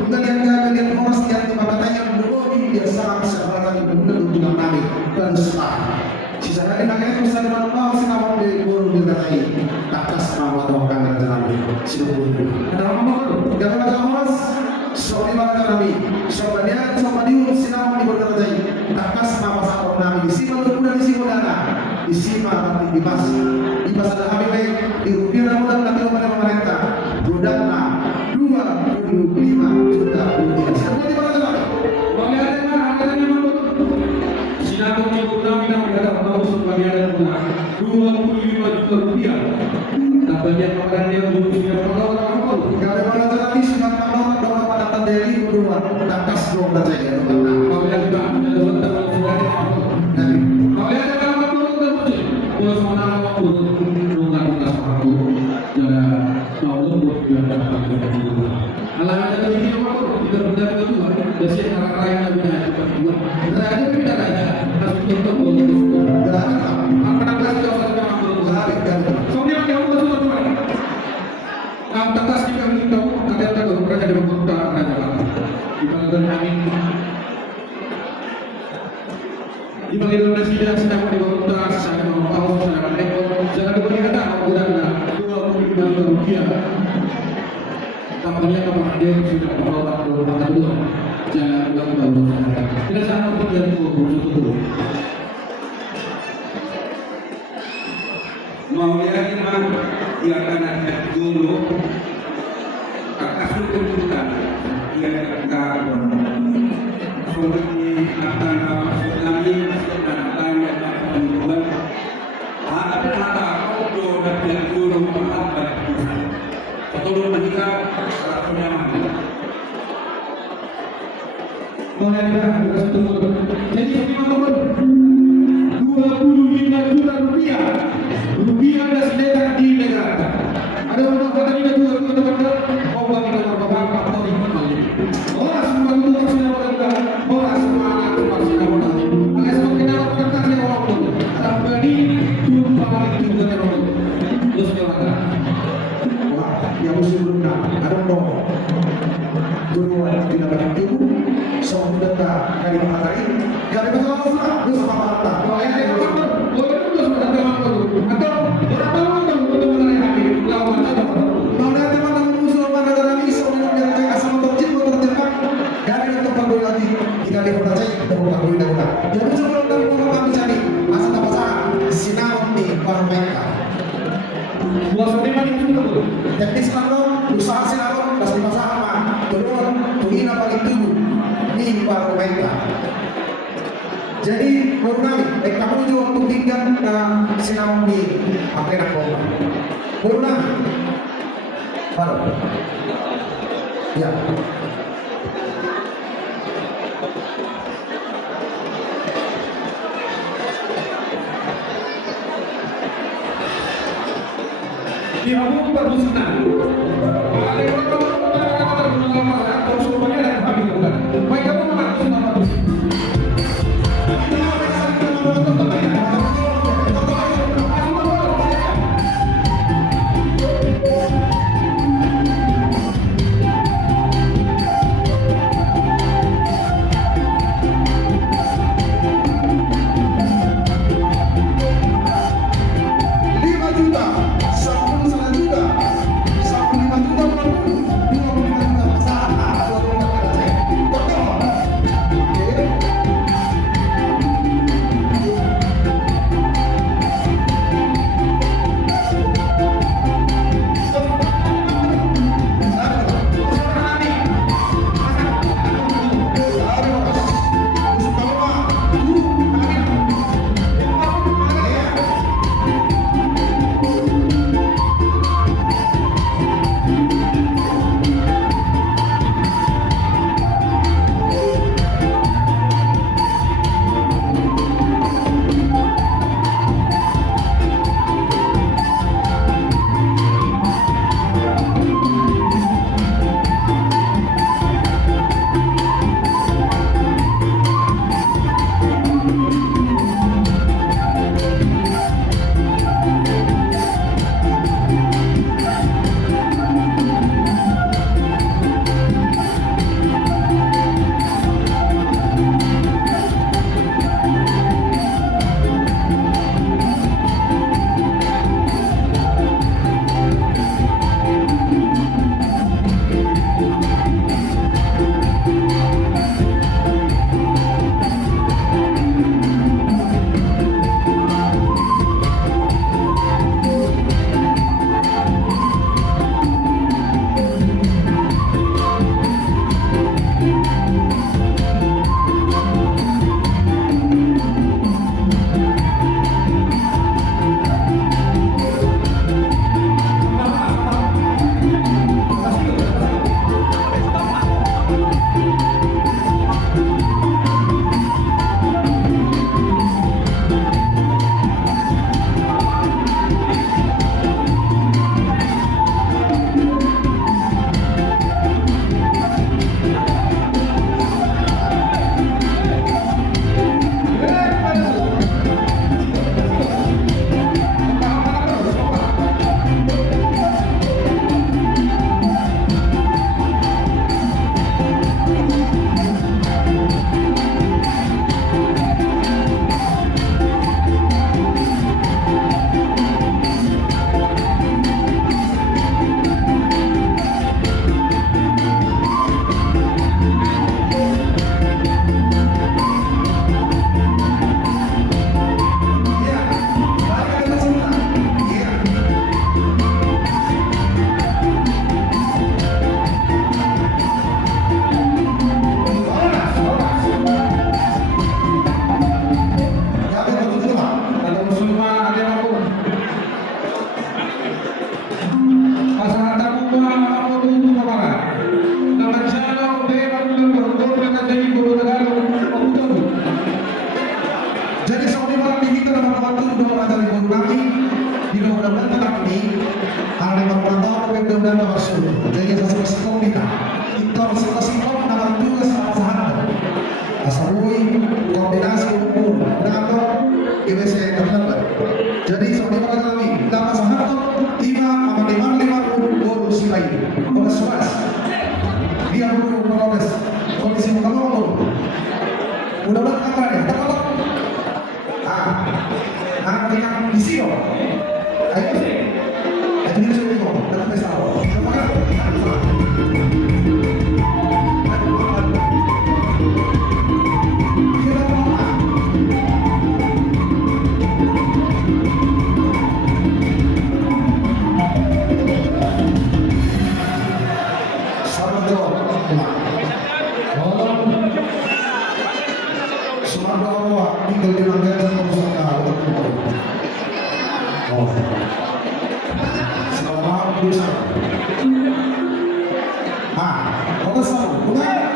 kemudian kalian harus lihat tempat yang dulu biasa sekarang kemudian untuk nabi dan sekarang sisa dari nakanya bisa dimanfaatkan sinawat di guru di katai atas nama Tuhan raja nabi Ada apa dulu? Gak ada mas. Soal mana nabi? Soalnya sama dia sinam di berkerja. Takas mama sama nabi. Sima berkuda di simodana. Di sima nanti di pas. Di pas ada kami baik. Di rupiah namun nanti kepada pemerintah. Budakna 25 juta rupiah. Sekarang di mana nabi? Anggarannya mana? Sinabung ibu kami yang berada pada sebagai ada 25 juta rupiah. Tak banyak anggaran yang berusia berapa? Gak ada mana nabi sinam nama doa pada tandeli berdua. Takas dong saja. Kalau yang tidak ada letak Nabi. kalau yang ada nama pun terus terus mana pun nunggu kita sepatu jaga mau lembut biar dapat kita. Kalau ada lagi nama pun kita benar betul dasi cara yang lebih cepat buat. Ada tidak ada harus kita boleh. Gak ada. Apa nama kita orang pun Gak ada. soalnya yang betul betul. Atas kita minta kata mereka di kota kerajaan. Di bagian kami di bagian presiden sedang di kota saya mau tahu saya ekor jangan diberi kata udah 25 juta rupiah. Tampaknya kapal dia sudah membawa ke dulu. Jangan tahu tidak sama untuk itu. Mau lihat mah dia akan ada dulu kasus tuntutan dia akan seperti akan tsunami dan lainnya pembunuhan ada kau dan dulu mengatakan atau menikah rasanya mati. Mulai jadi bagaimana 25 juta rupiah. Rupiah ada sedetak di negara. Ada orang kata tidak dua kau bagi nomor bapak atau di mana? Orang semua itu sudah orang orang semua anak masih kamu tahu. Oleh sebab kita orang kata orang itu. Tapi turun bapak itu juga orang itu. Terus dia kata, Wah, yang musim belum ada dong. Dulu tidak ada itu, semua sudah dari matahari. Gak ada masalah, terus apa apa? kalau yang ada apa? Boleh itu sudah teman dulu. Atau orang tahu atau betul-betul yang hadir lawan saja. Mau lihat teman-teman musuh pada dalam isu yang kayak sama terjib atau terjebak. Gak ada tempat boleh lagi. Jika dia percaya, kita bukan boleh dahulu. Jadi sebelum kami mengapa mencari masa tak pasangan sinar di baru mereka. Buat seniman itu betul. Teknis sinarong, usaha sinarong, pasti pasangan mah. Turun, tungin apa itu di baru mereka. Jadi baru kami, kamu juga untuk tinggal sinarong di akhirnya kau. Baru kami, baru. Ya. Di kamu bagus senang. Ada orang kalau semuanya ada kami bukan. Baik kamu bagus senang bagus. Juta, 10 juta, 5 juta, sudah mengajar ibu kami di mudah-mudahan tetap ini hari berpantau mudah-mudahan termasuk jadi sesuatu kita itu sesuatu nama juga sahabat asarui kombinasi umur dengan IBC terdapat jadi seperti apa kami dapat sahabat 5 gol sipai suas dia dulu menulis kondisi muka mudah-mudahan apa ya dapat dengan di sini ayo jadi sudah itu dapat pesawat Pulang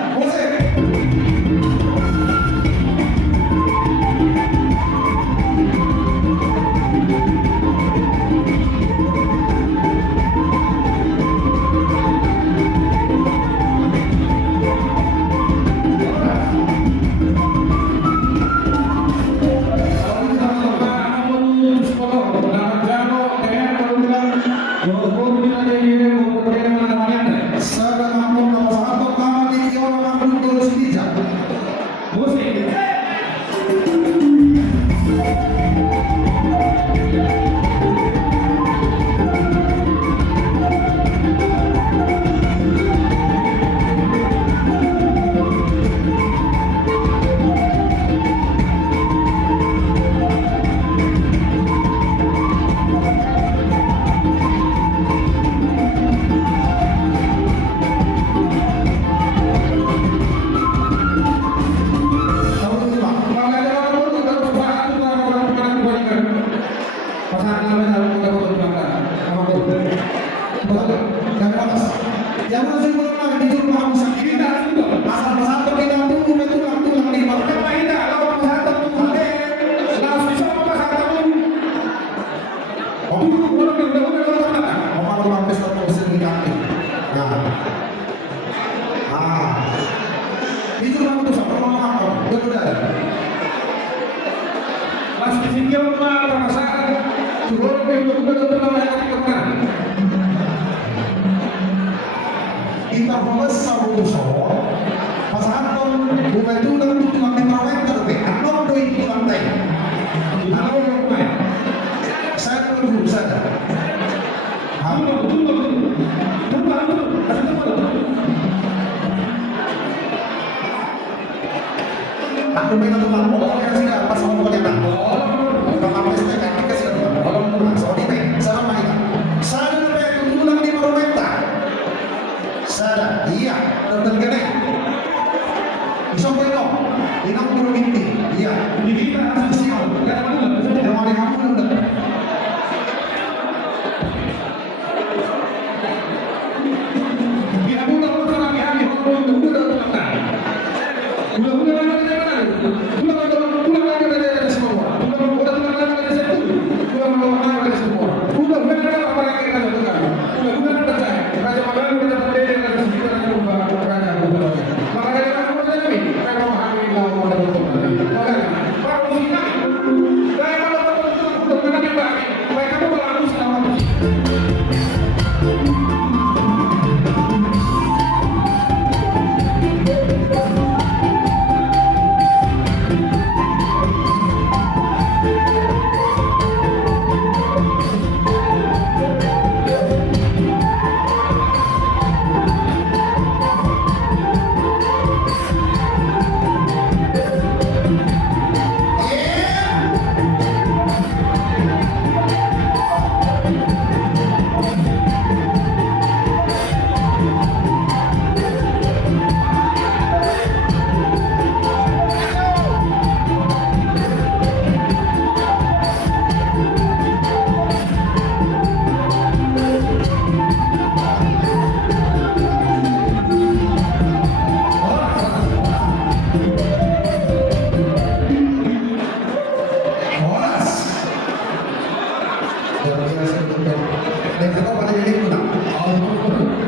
Dan kau pada jadi menang.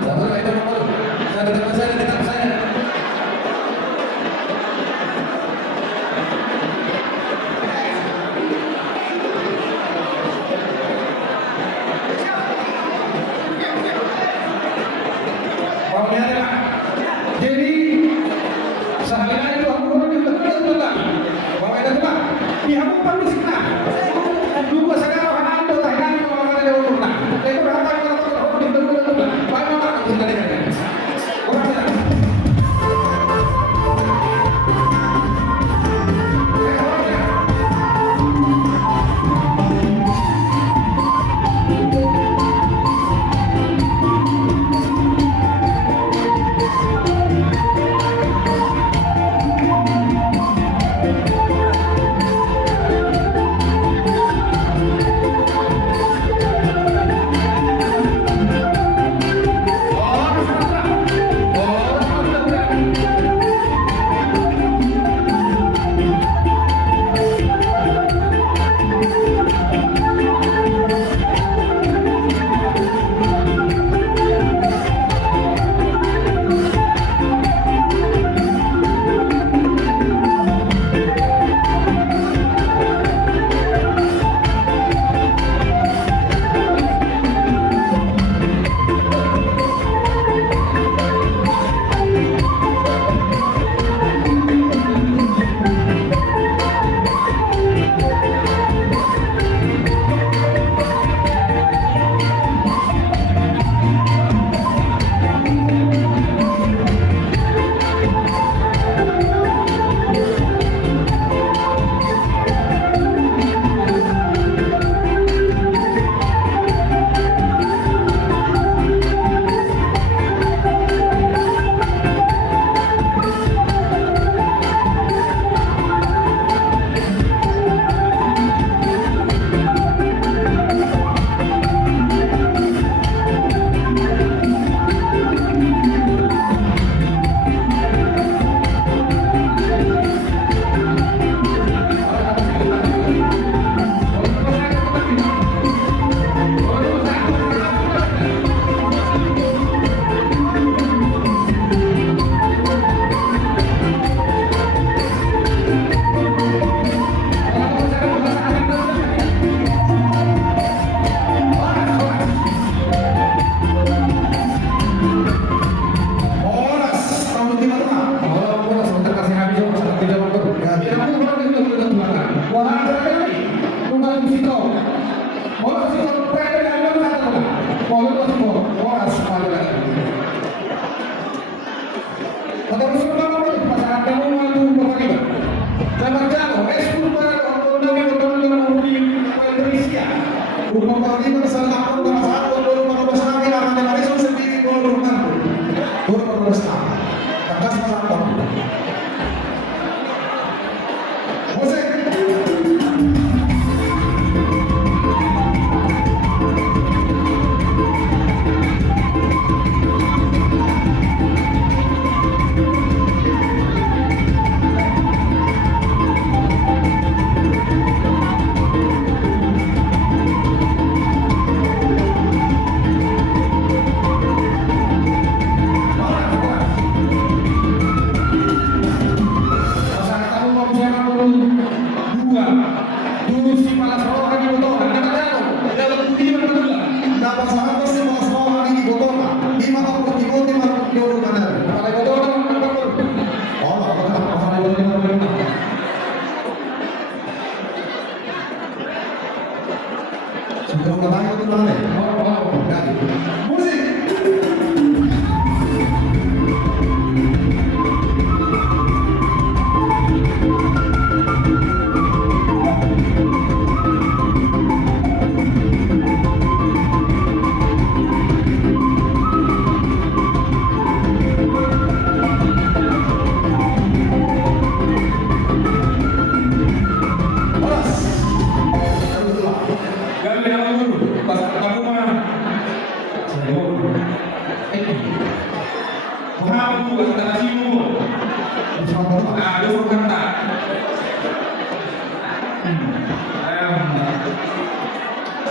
Sabar, itu nomor. Saya dekat saya. Jadi sehari-hari itu aku orang yang betul-betul bahwa ada tuh di aku perlu sih nah dulu saya orang itu tak ada orang ada yang umur nah saya itu berapa orang di betul-betul banyak orang yang tidak ada orang ada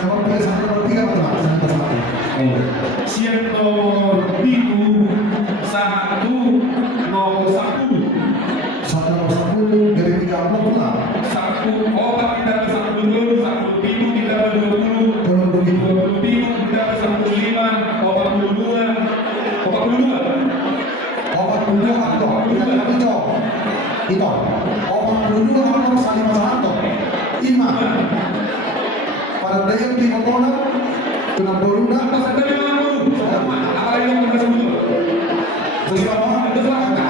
Nomor 3 sampai nomor 3 teman-teman. Siap nomor 1 nomor 10 Satu nomor 10 dari 30 pulang. 1 obat kita 10 1 pintu kita 20 Turun begitu. 20 pintu kita 15 obat 42 obat 22 Obat dulu atau tidak hijau. Itu. Obat dulu atau saling masalah. Ima. Pada daya di komponen dengan berunda. apa yang kita sebut Terus apa?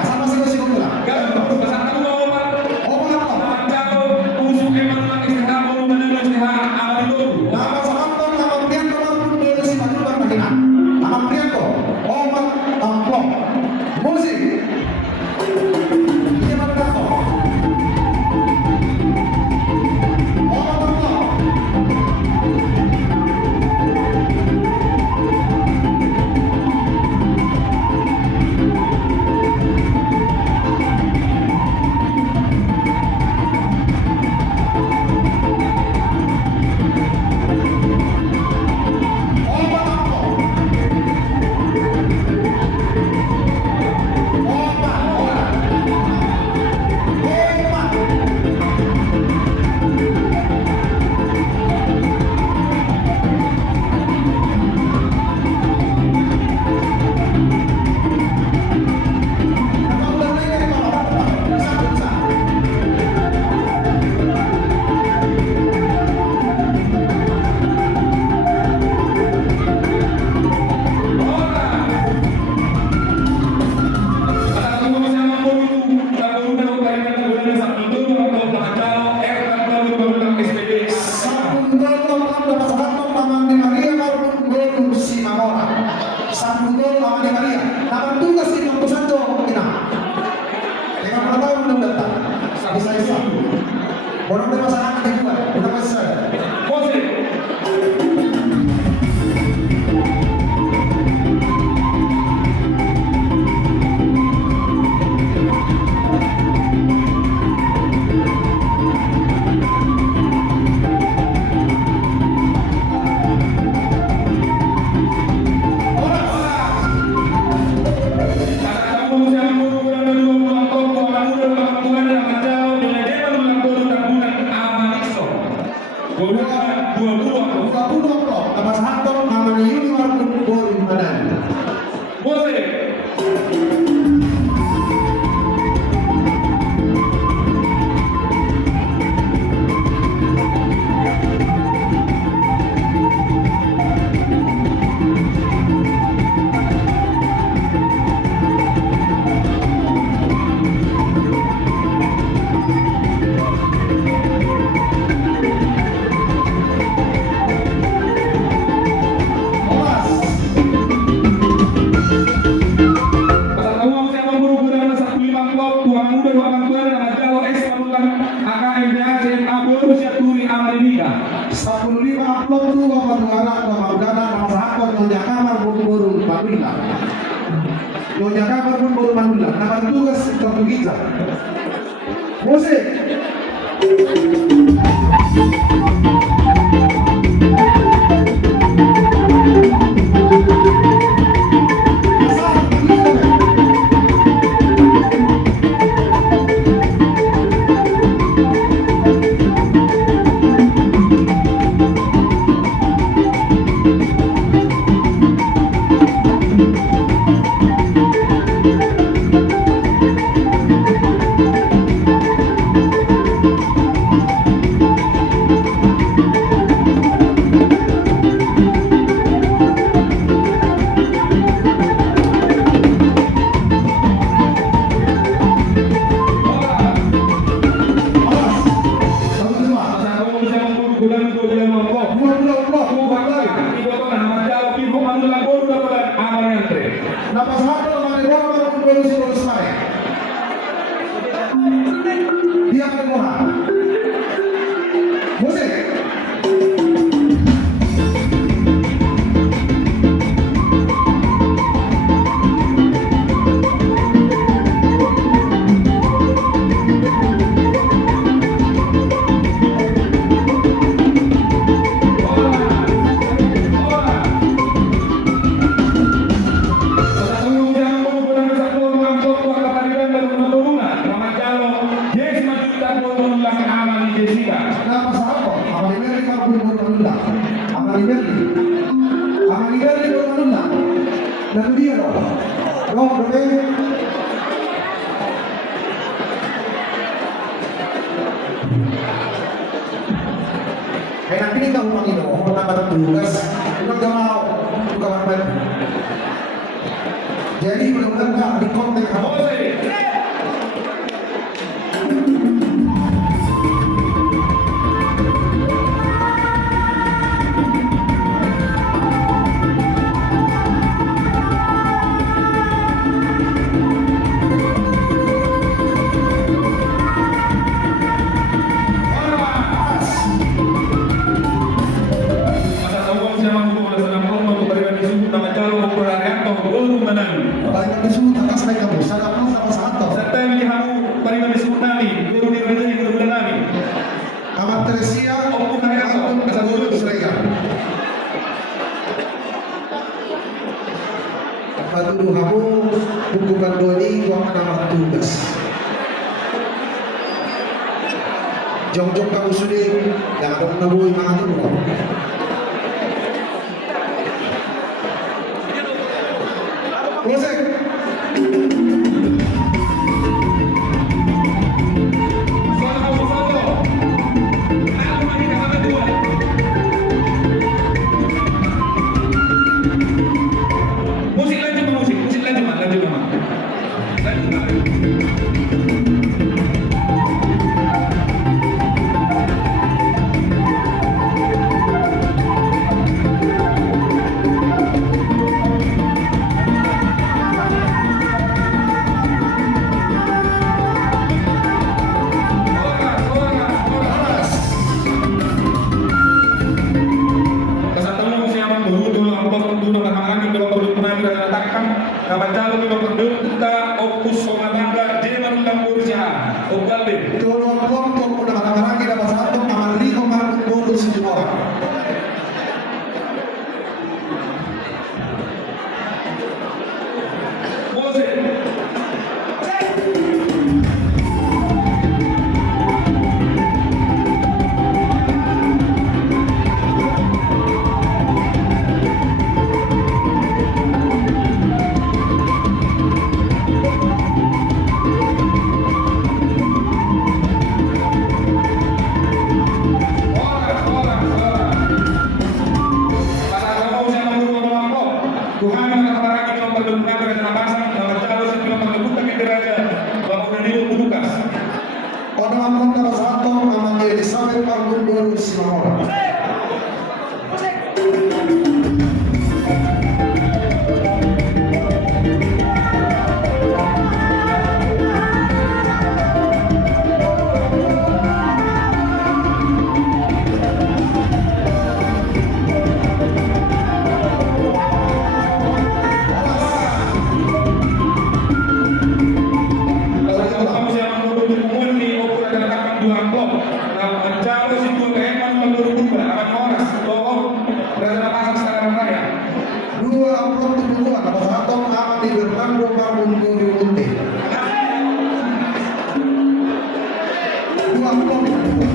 Sama sih masih komponen. Obat apa? Nama sahabat nama Prianto maupun dari si Maju dan Madinah. Nama Prianto. Obat amplop. Musik. Dia mana kau? Obat amplop. Obat amplop. Orang bermasalah di luar, udah besar. Musik. Manula. Amaliberli por Manula. Lalu dia dong. Dong, berapa? Kaya napili ka upang Ginoo, kung napatutugas, kung gamaw, kung kawapan. Jadi benar-benar ka di kontek ako. Paling disebut atas mereka besar apa sama satu. Amat Teresia, Kasabulu Serega. Patuduh kamu hukuman doni uang nama tugas. Jong-jong kamu sudah jangan ada menabui mangat itu. Musik. Tolong kelompok udah kadang-kadang kita pas satu kamar Riko malam bodoh semua orang. Orang nomor satu namanya Elizabeth Margundo Simamora. Dua amplop kedua, nomor satu nama di Bernardo Margundo Unte. Dua amplop kedua.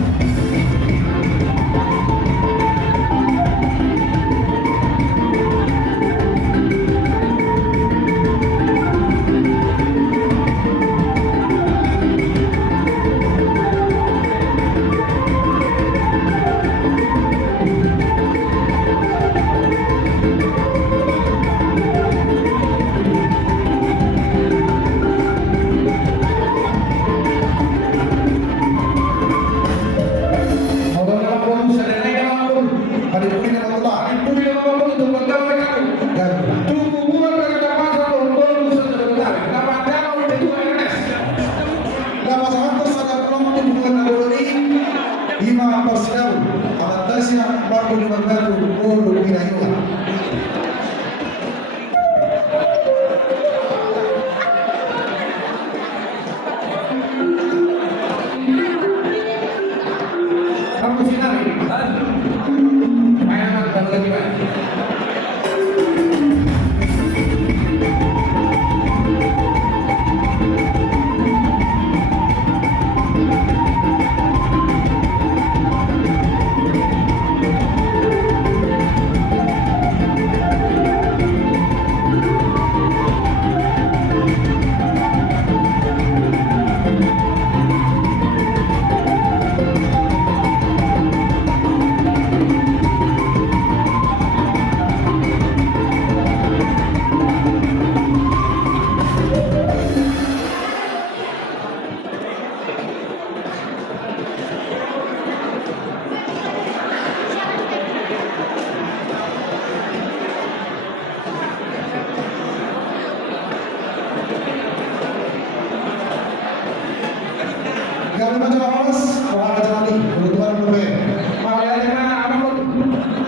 Kami baca awas, orang baca lagi, kebutuhan berbeda. Mau lihat yang mana apa pun?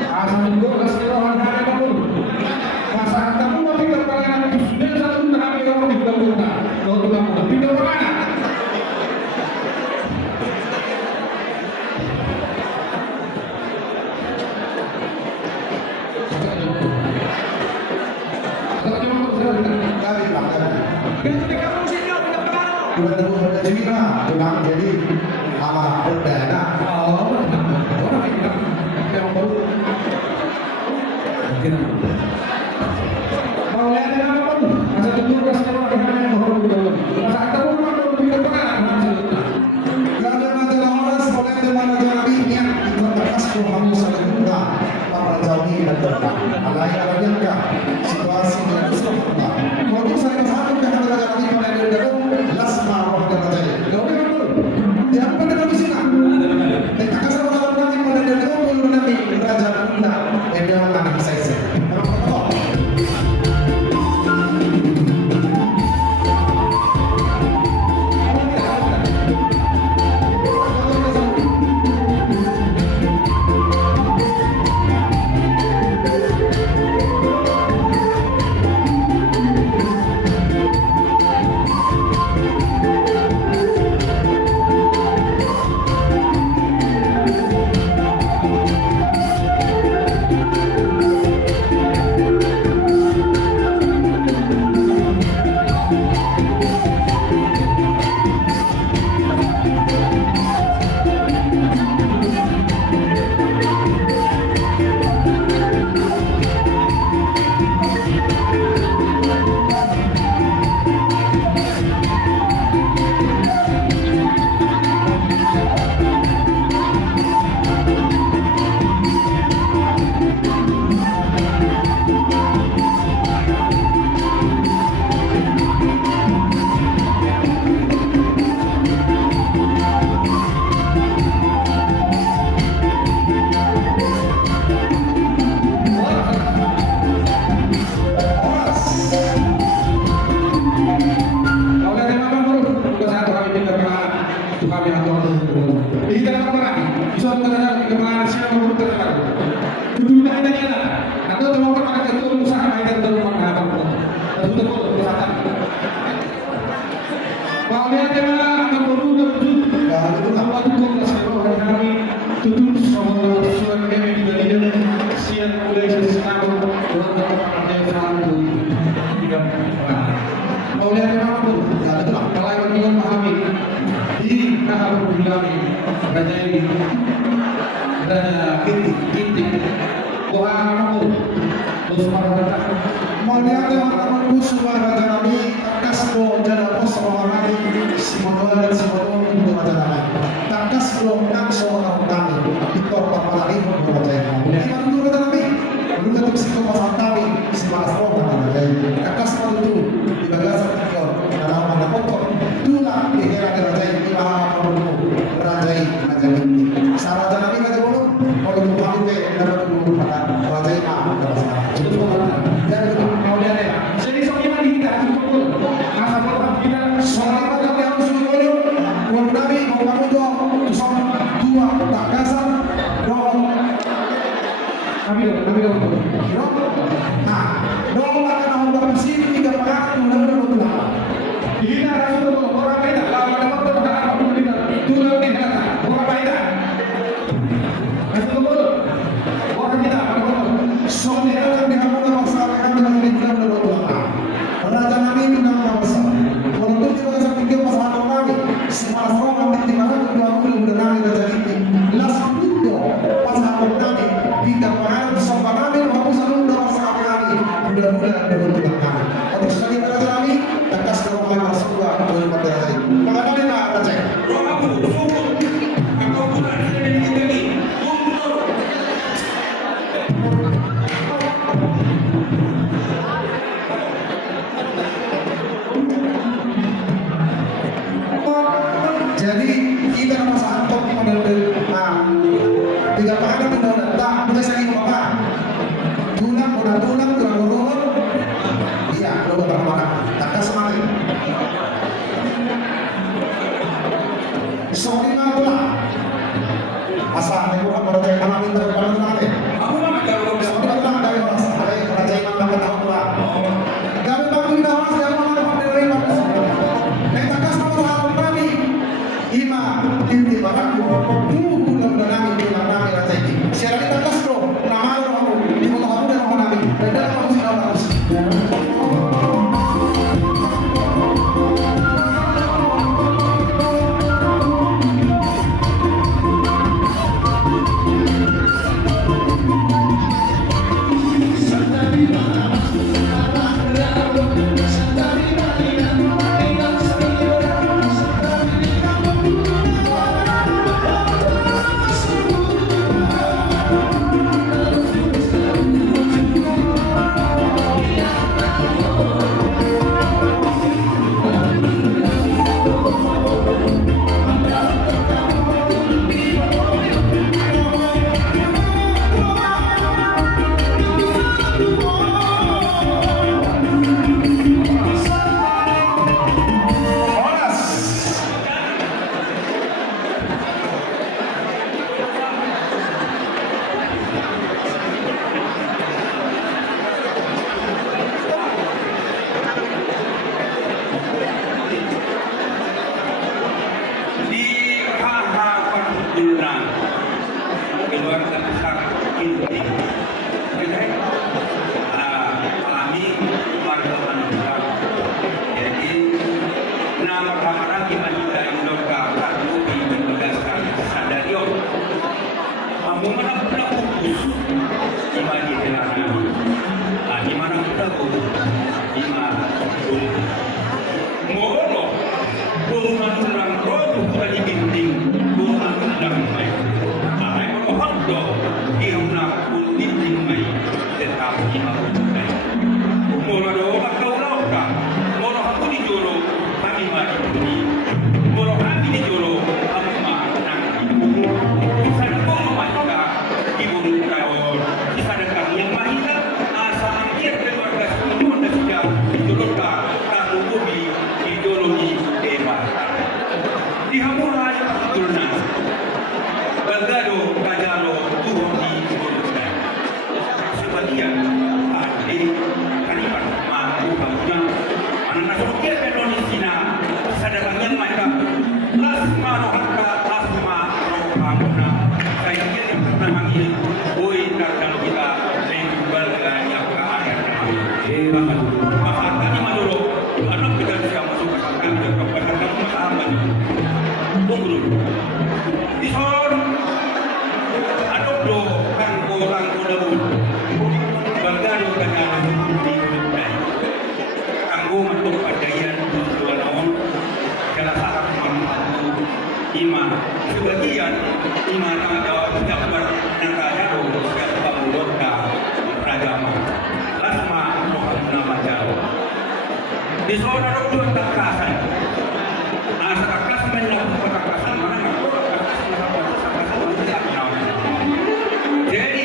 Asal juga kasih orang ada apa pun. Masa kamu mau tinggal kalian sudah satu kami orang di kota. Kalau tidak mau tinggal mana? Kami bahkan. Udah tunggu harga cemira, tulang jadi amal perdana. Oh, orang yang baru. Mau lihat yang apa pun? Asal tunggu kasih orang yang baru dulu. Masa kamu mau tinggal mana? Kami baca awas, oleh teman Nabi yang terbekas kamu sedekah. Para jauhi dan berkah. Alai alainya situasi yang susah. Waktu saya satu ke hadapan Nabi pada dulu lasma roh dan raja. Yang pada kami sini. Dan kakak orang Nabi pada dulu Nabi raja Bunda. Edel anak saya. Melihat teman-temanku semua raja Nabi, kasbo jada pos orang Nabi, semua dan semua itu raja Nabi. Takas belum nak seorang kami, itu apa lagi raja Nabi. Iman itu raja Nabi, belum tentu sikap pasal kami, semua seorang raja Nabi. Takas itu di bagasan kita dalam mana pokok, itulah dihera raja ini apa raja ini. Sa raja Nabi raja bolu, kalau lupa itu dapat dulu pada raja ini apa raja. Dan mau lihat ya, jadi soalnya di kita cukup masa berapa kita soalnya kami harus dulu uang Nabi mau kamu dong soal dua takasan dong kami dong nah dong akan orang bersih tiga pekan mudah-mudahan betul kita harus dulu orang beda lawan dapat betul apa pun kita tulang kita orang beda masuk dulu orang kita soalnya akan dihampuni masalah kami dengan dibilang dulu raja Nabi itu nama besar walaupun di bangsa tinggi masalah kami semua orang di mana kedua muda Nabi raja ini langsung itu masalah Nabi tidak pernah bersama Nabi walaupun selalu masalah Nabi mudah-mudahan betul kami untuk sekali raja Nabi tegas kalau kami masuk dua pada raja ini maka dia nak raja jadi kita nama santop model tiga pakai modal tak bisa lagi apa tulang terlalu iya Masakannya mah dulu, anak kita bisa masuk ke sana, kepada kamu sama. Tunggu dulu. Di son, anak do kan orang dulu. Bangga dengan kanggo untuk padayan dua tahun, karena sangat mampu iman. Sebagian iman ada jabar negara do siap pamulot ka ragama. Lasma Muhammad Majal. Di zona dulu takasan. Asa kas melakukan takasan mana jadi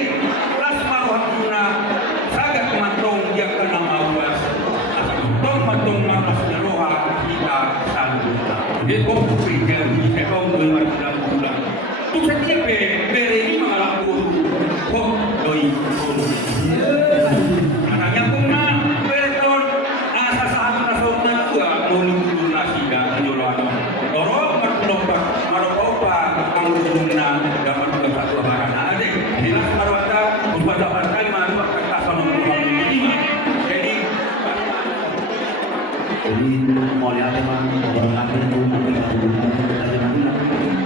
lasma Muhammad sangat matong yang kena mawas. Tong matong mawas roha kita sanduta. Dia kok pikir dia kau bulan. Tu setiap beri ini mengalami kok doi. Anaknya kuna beton asa satu nasona tua mulung nasiga nyolano. Dorong berlomba maropa angguna dapat satu barang ada. Jelas marwata buat dapat kali maru kata sono lima. Jadi mulai teman orang itu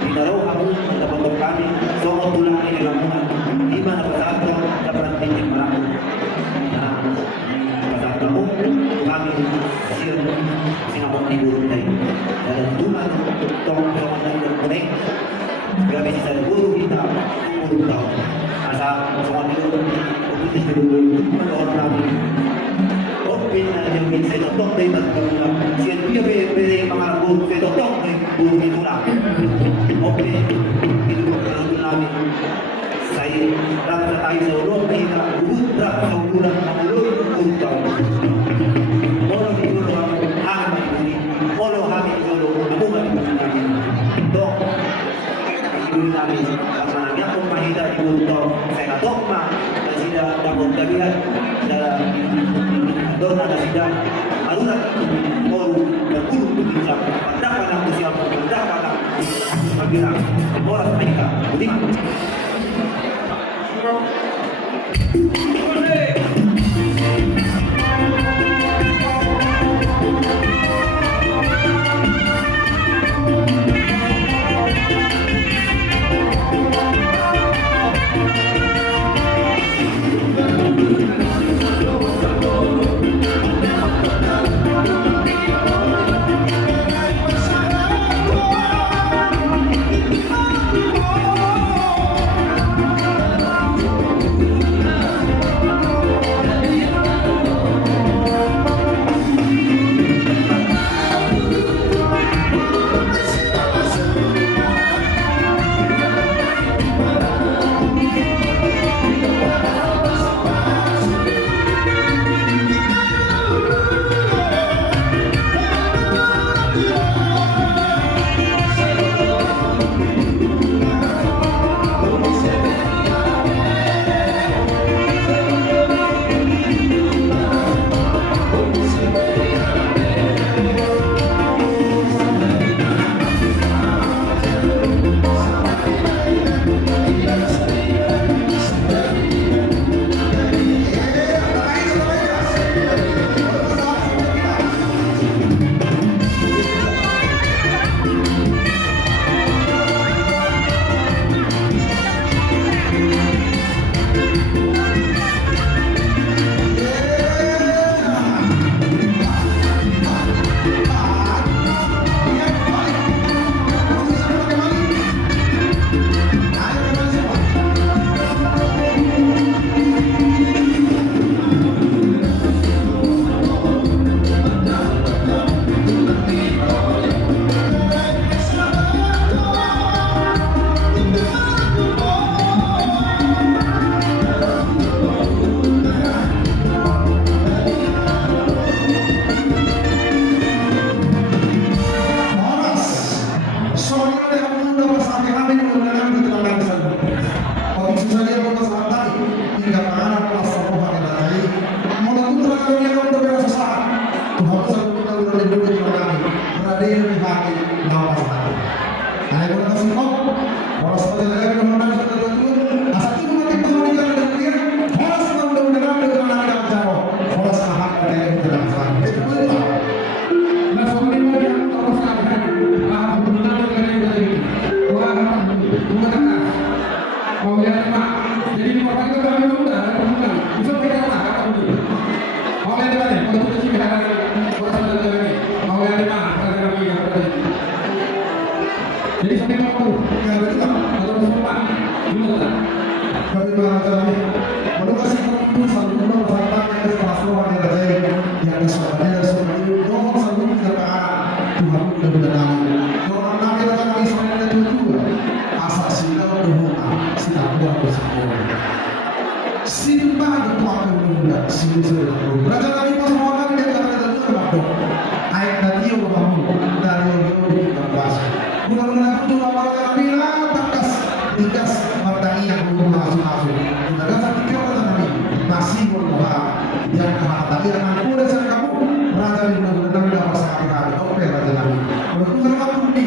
kita kamu dapat kami soal tulang ini lamunan di mana pesantren dapat tinggi meramu. Nah, pesantren kamu kami siap sinapon tidur dari dan tulang tolong dari kuning gak bisa guru kita guru tahu asal soal tidur putih dulu orang kami opin na yung minsan doktor tayo tatulong siya dia beri mga guru sa doktor guru itu lang opin itu namin saya rasa tayo sa ulo kita udra sa ulo ng ulo udra olo dito lang hami ini olo hami ulo nabukan namin dok itu namin karena kung mahida itu saya dogma sila dapat kagihan doon na sila marulat o nagulong sa pagdaka ng siya pagdaka ng pagdaka oras na ika budiman itu akan menunda sini-sini. Raja Nabi pas makan dia kata itu waktu. Air dari yang kamu dari yang di tempat. Bulan-bulan itu nama Nabi lah tegas tegas matanya yang belum masuk. Kita satu kira Raja Nabi masih berdoa yang tapi yang aku dasar kamu Raja Nabi dah pasang kami. Oke Raja Nabi. Berkumpul kamu di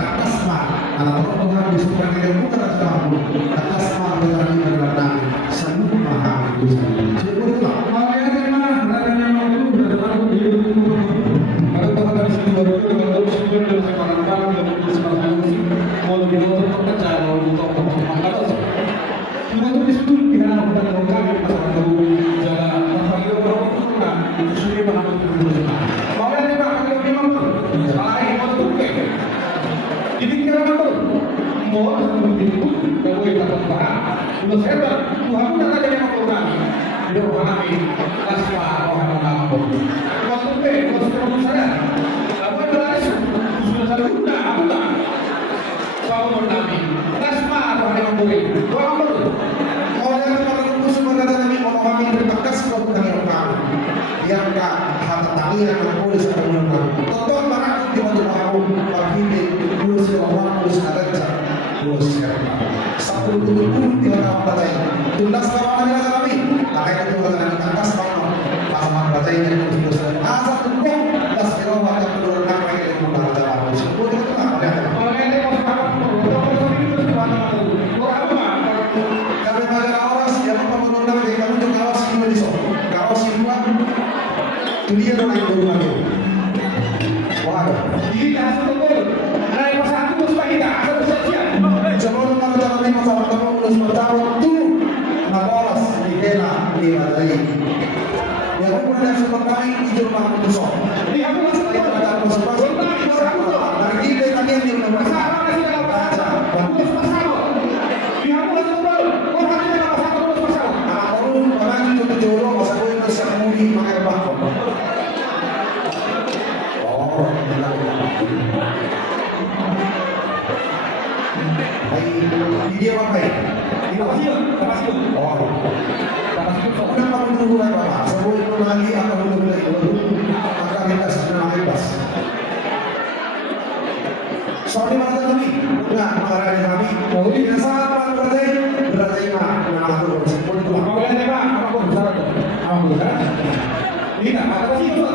tegas mah. Anak Tuhan disuruh dia bukan Raja Nabi. Tegas mah dari Nabi. Semua mahal itu. Syukurlah. Soalnya mana kami, enggak mengarahkan kami. Oh, ini saat berarti mah, nah aku bersempurna. Apa boleh tembak? Apa aku besar? Apa besar? Ini apa sih itu?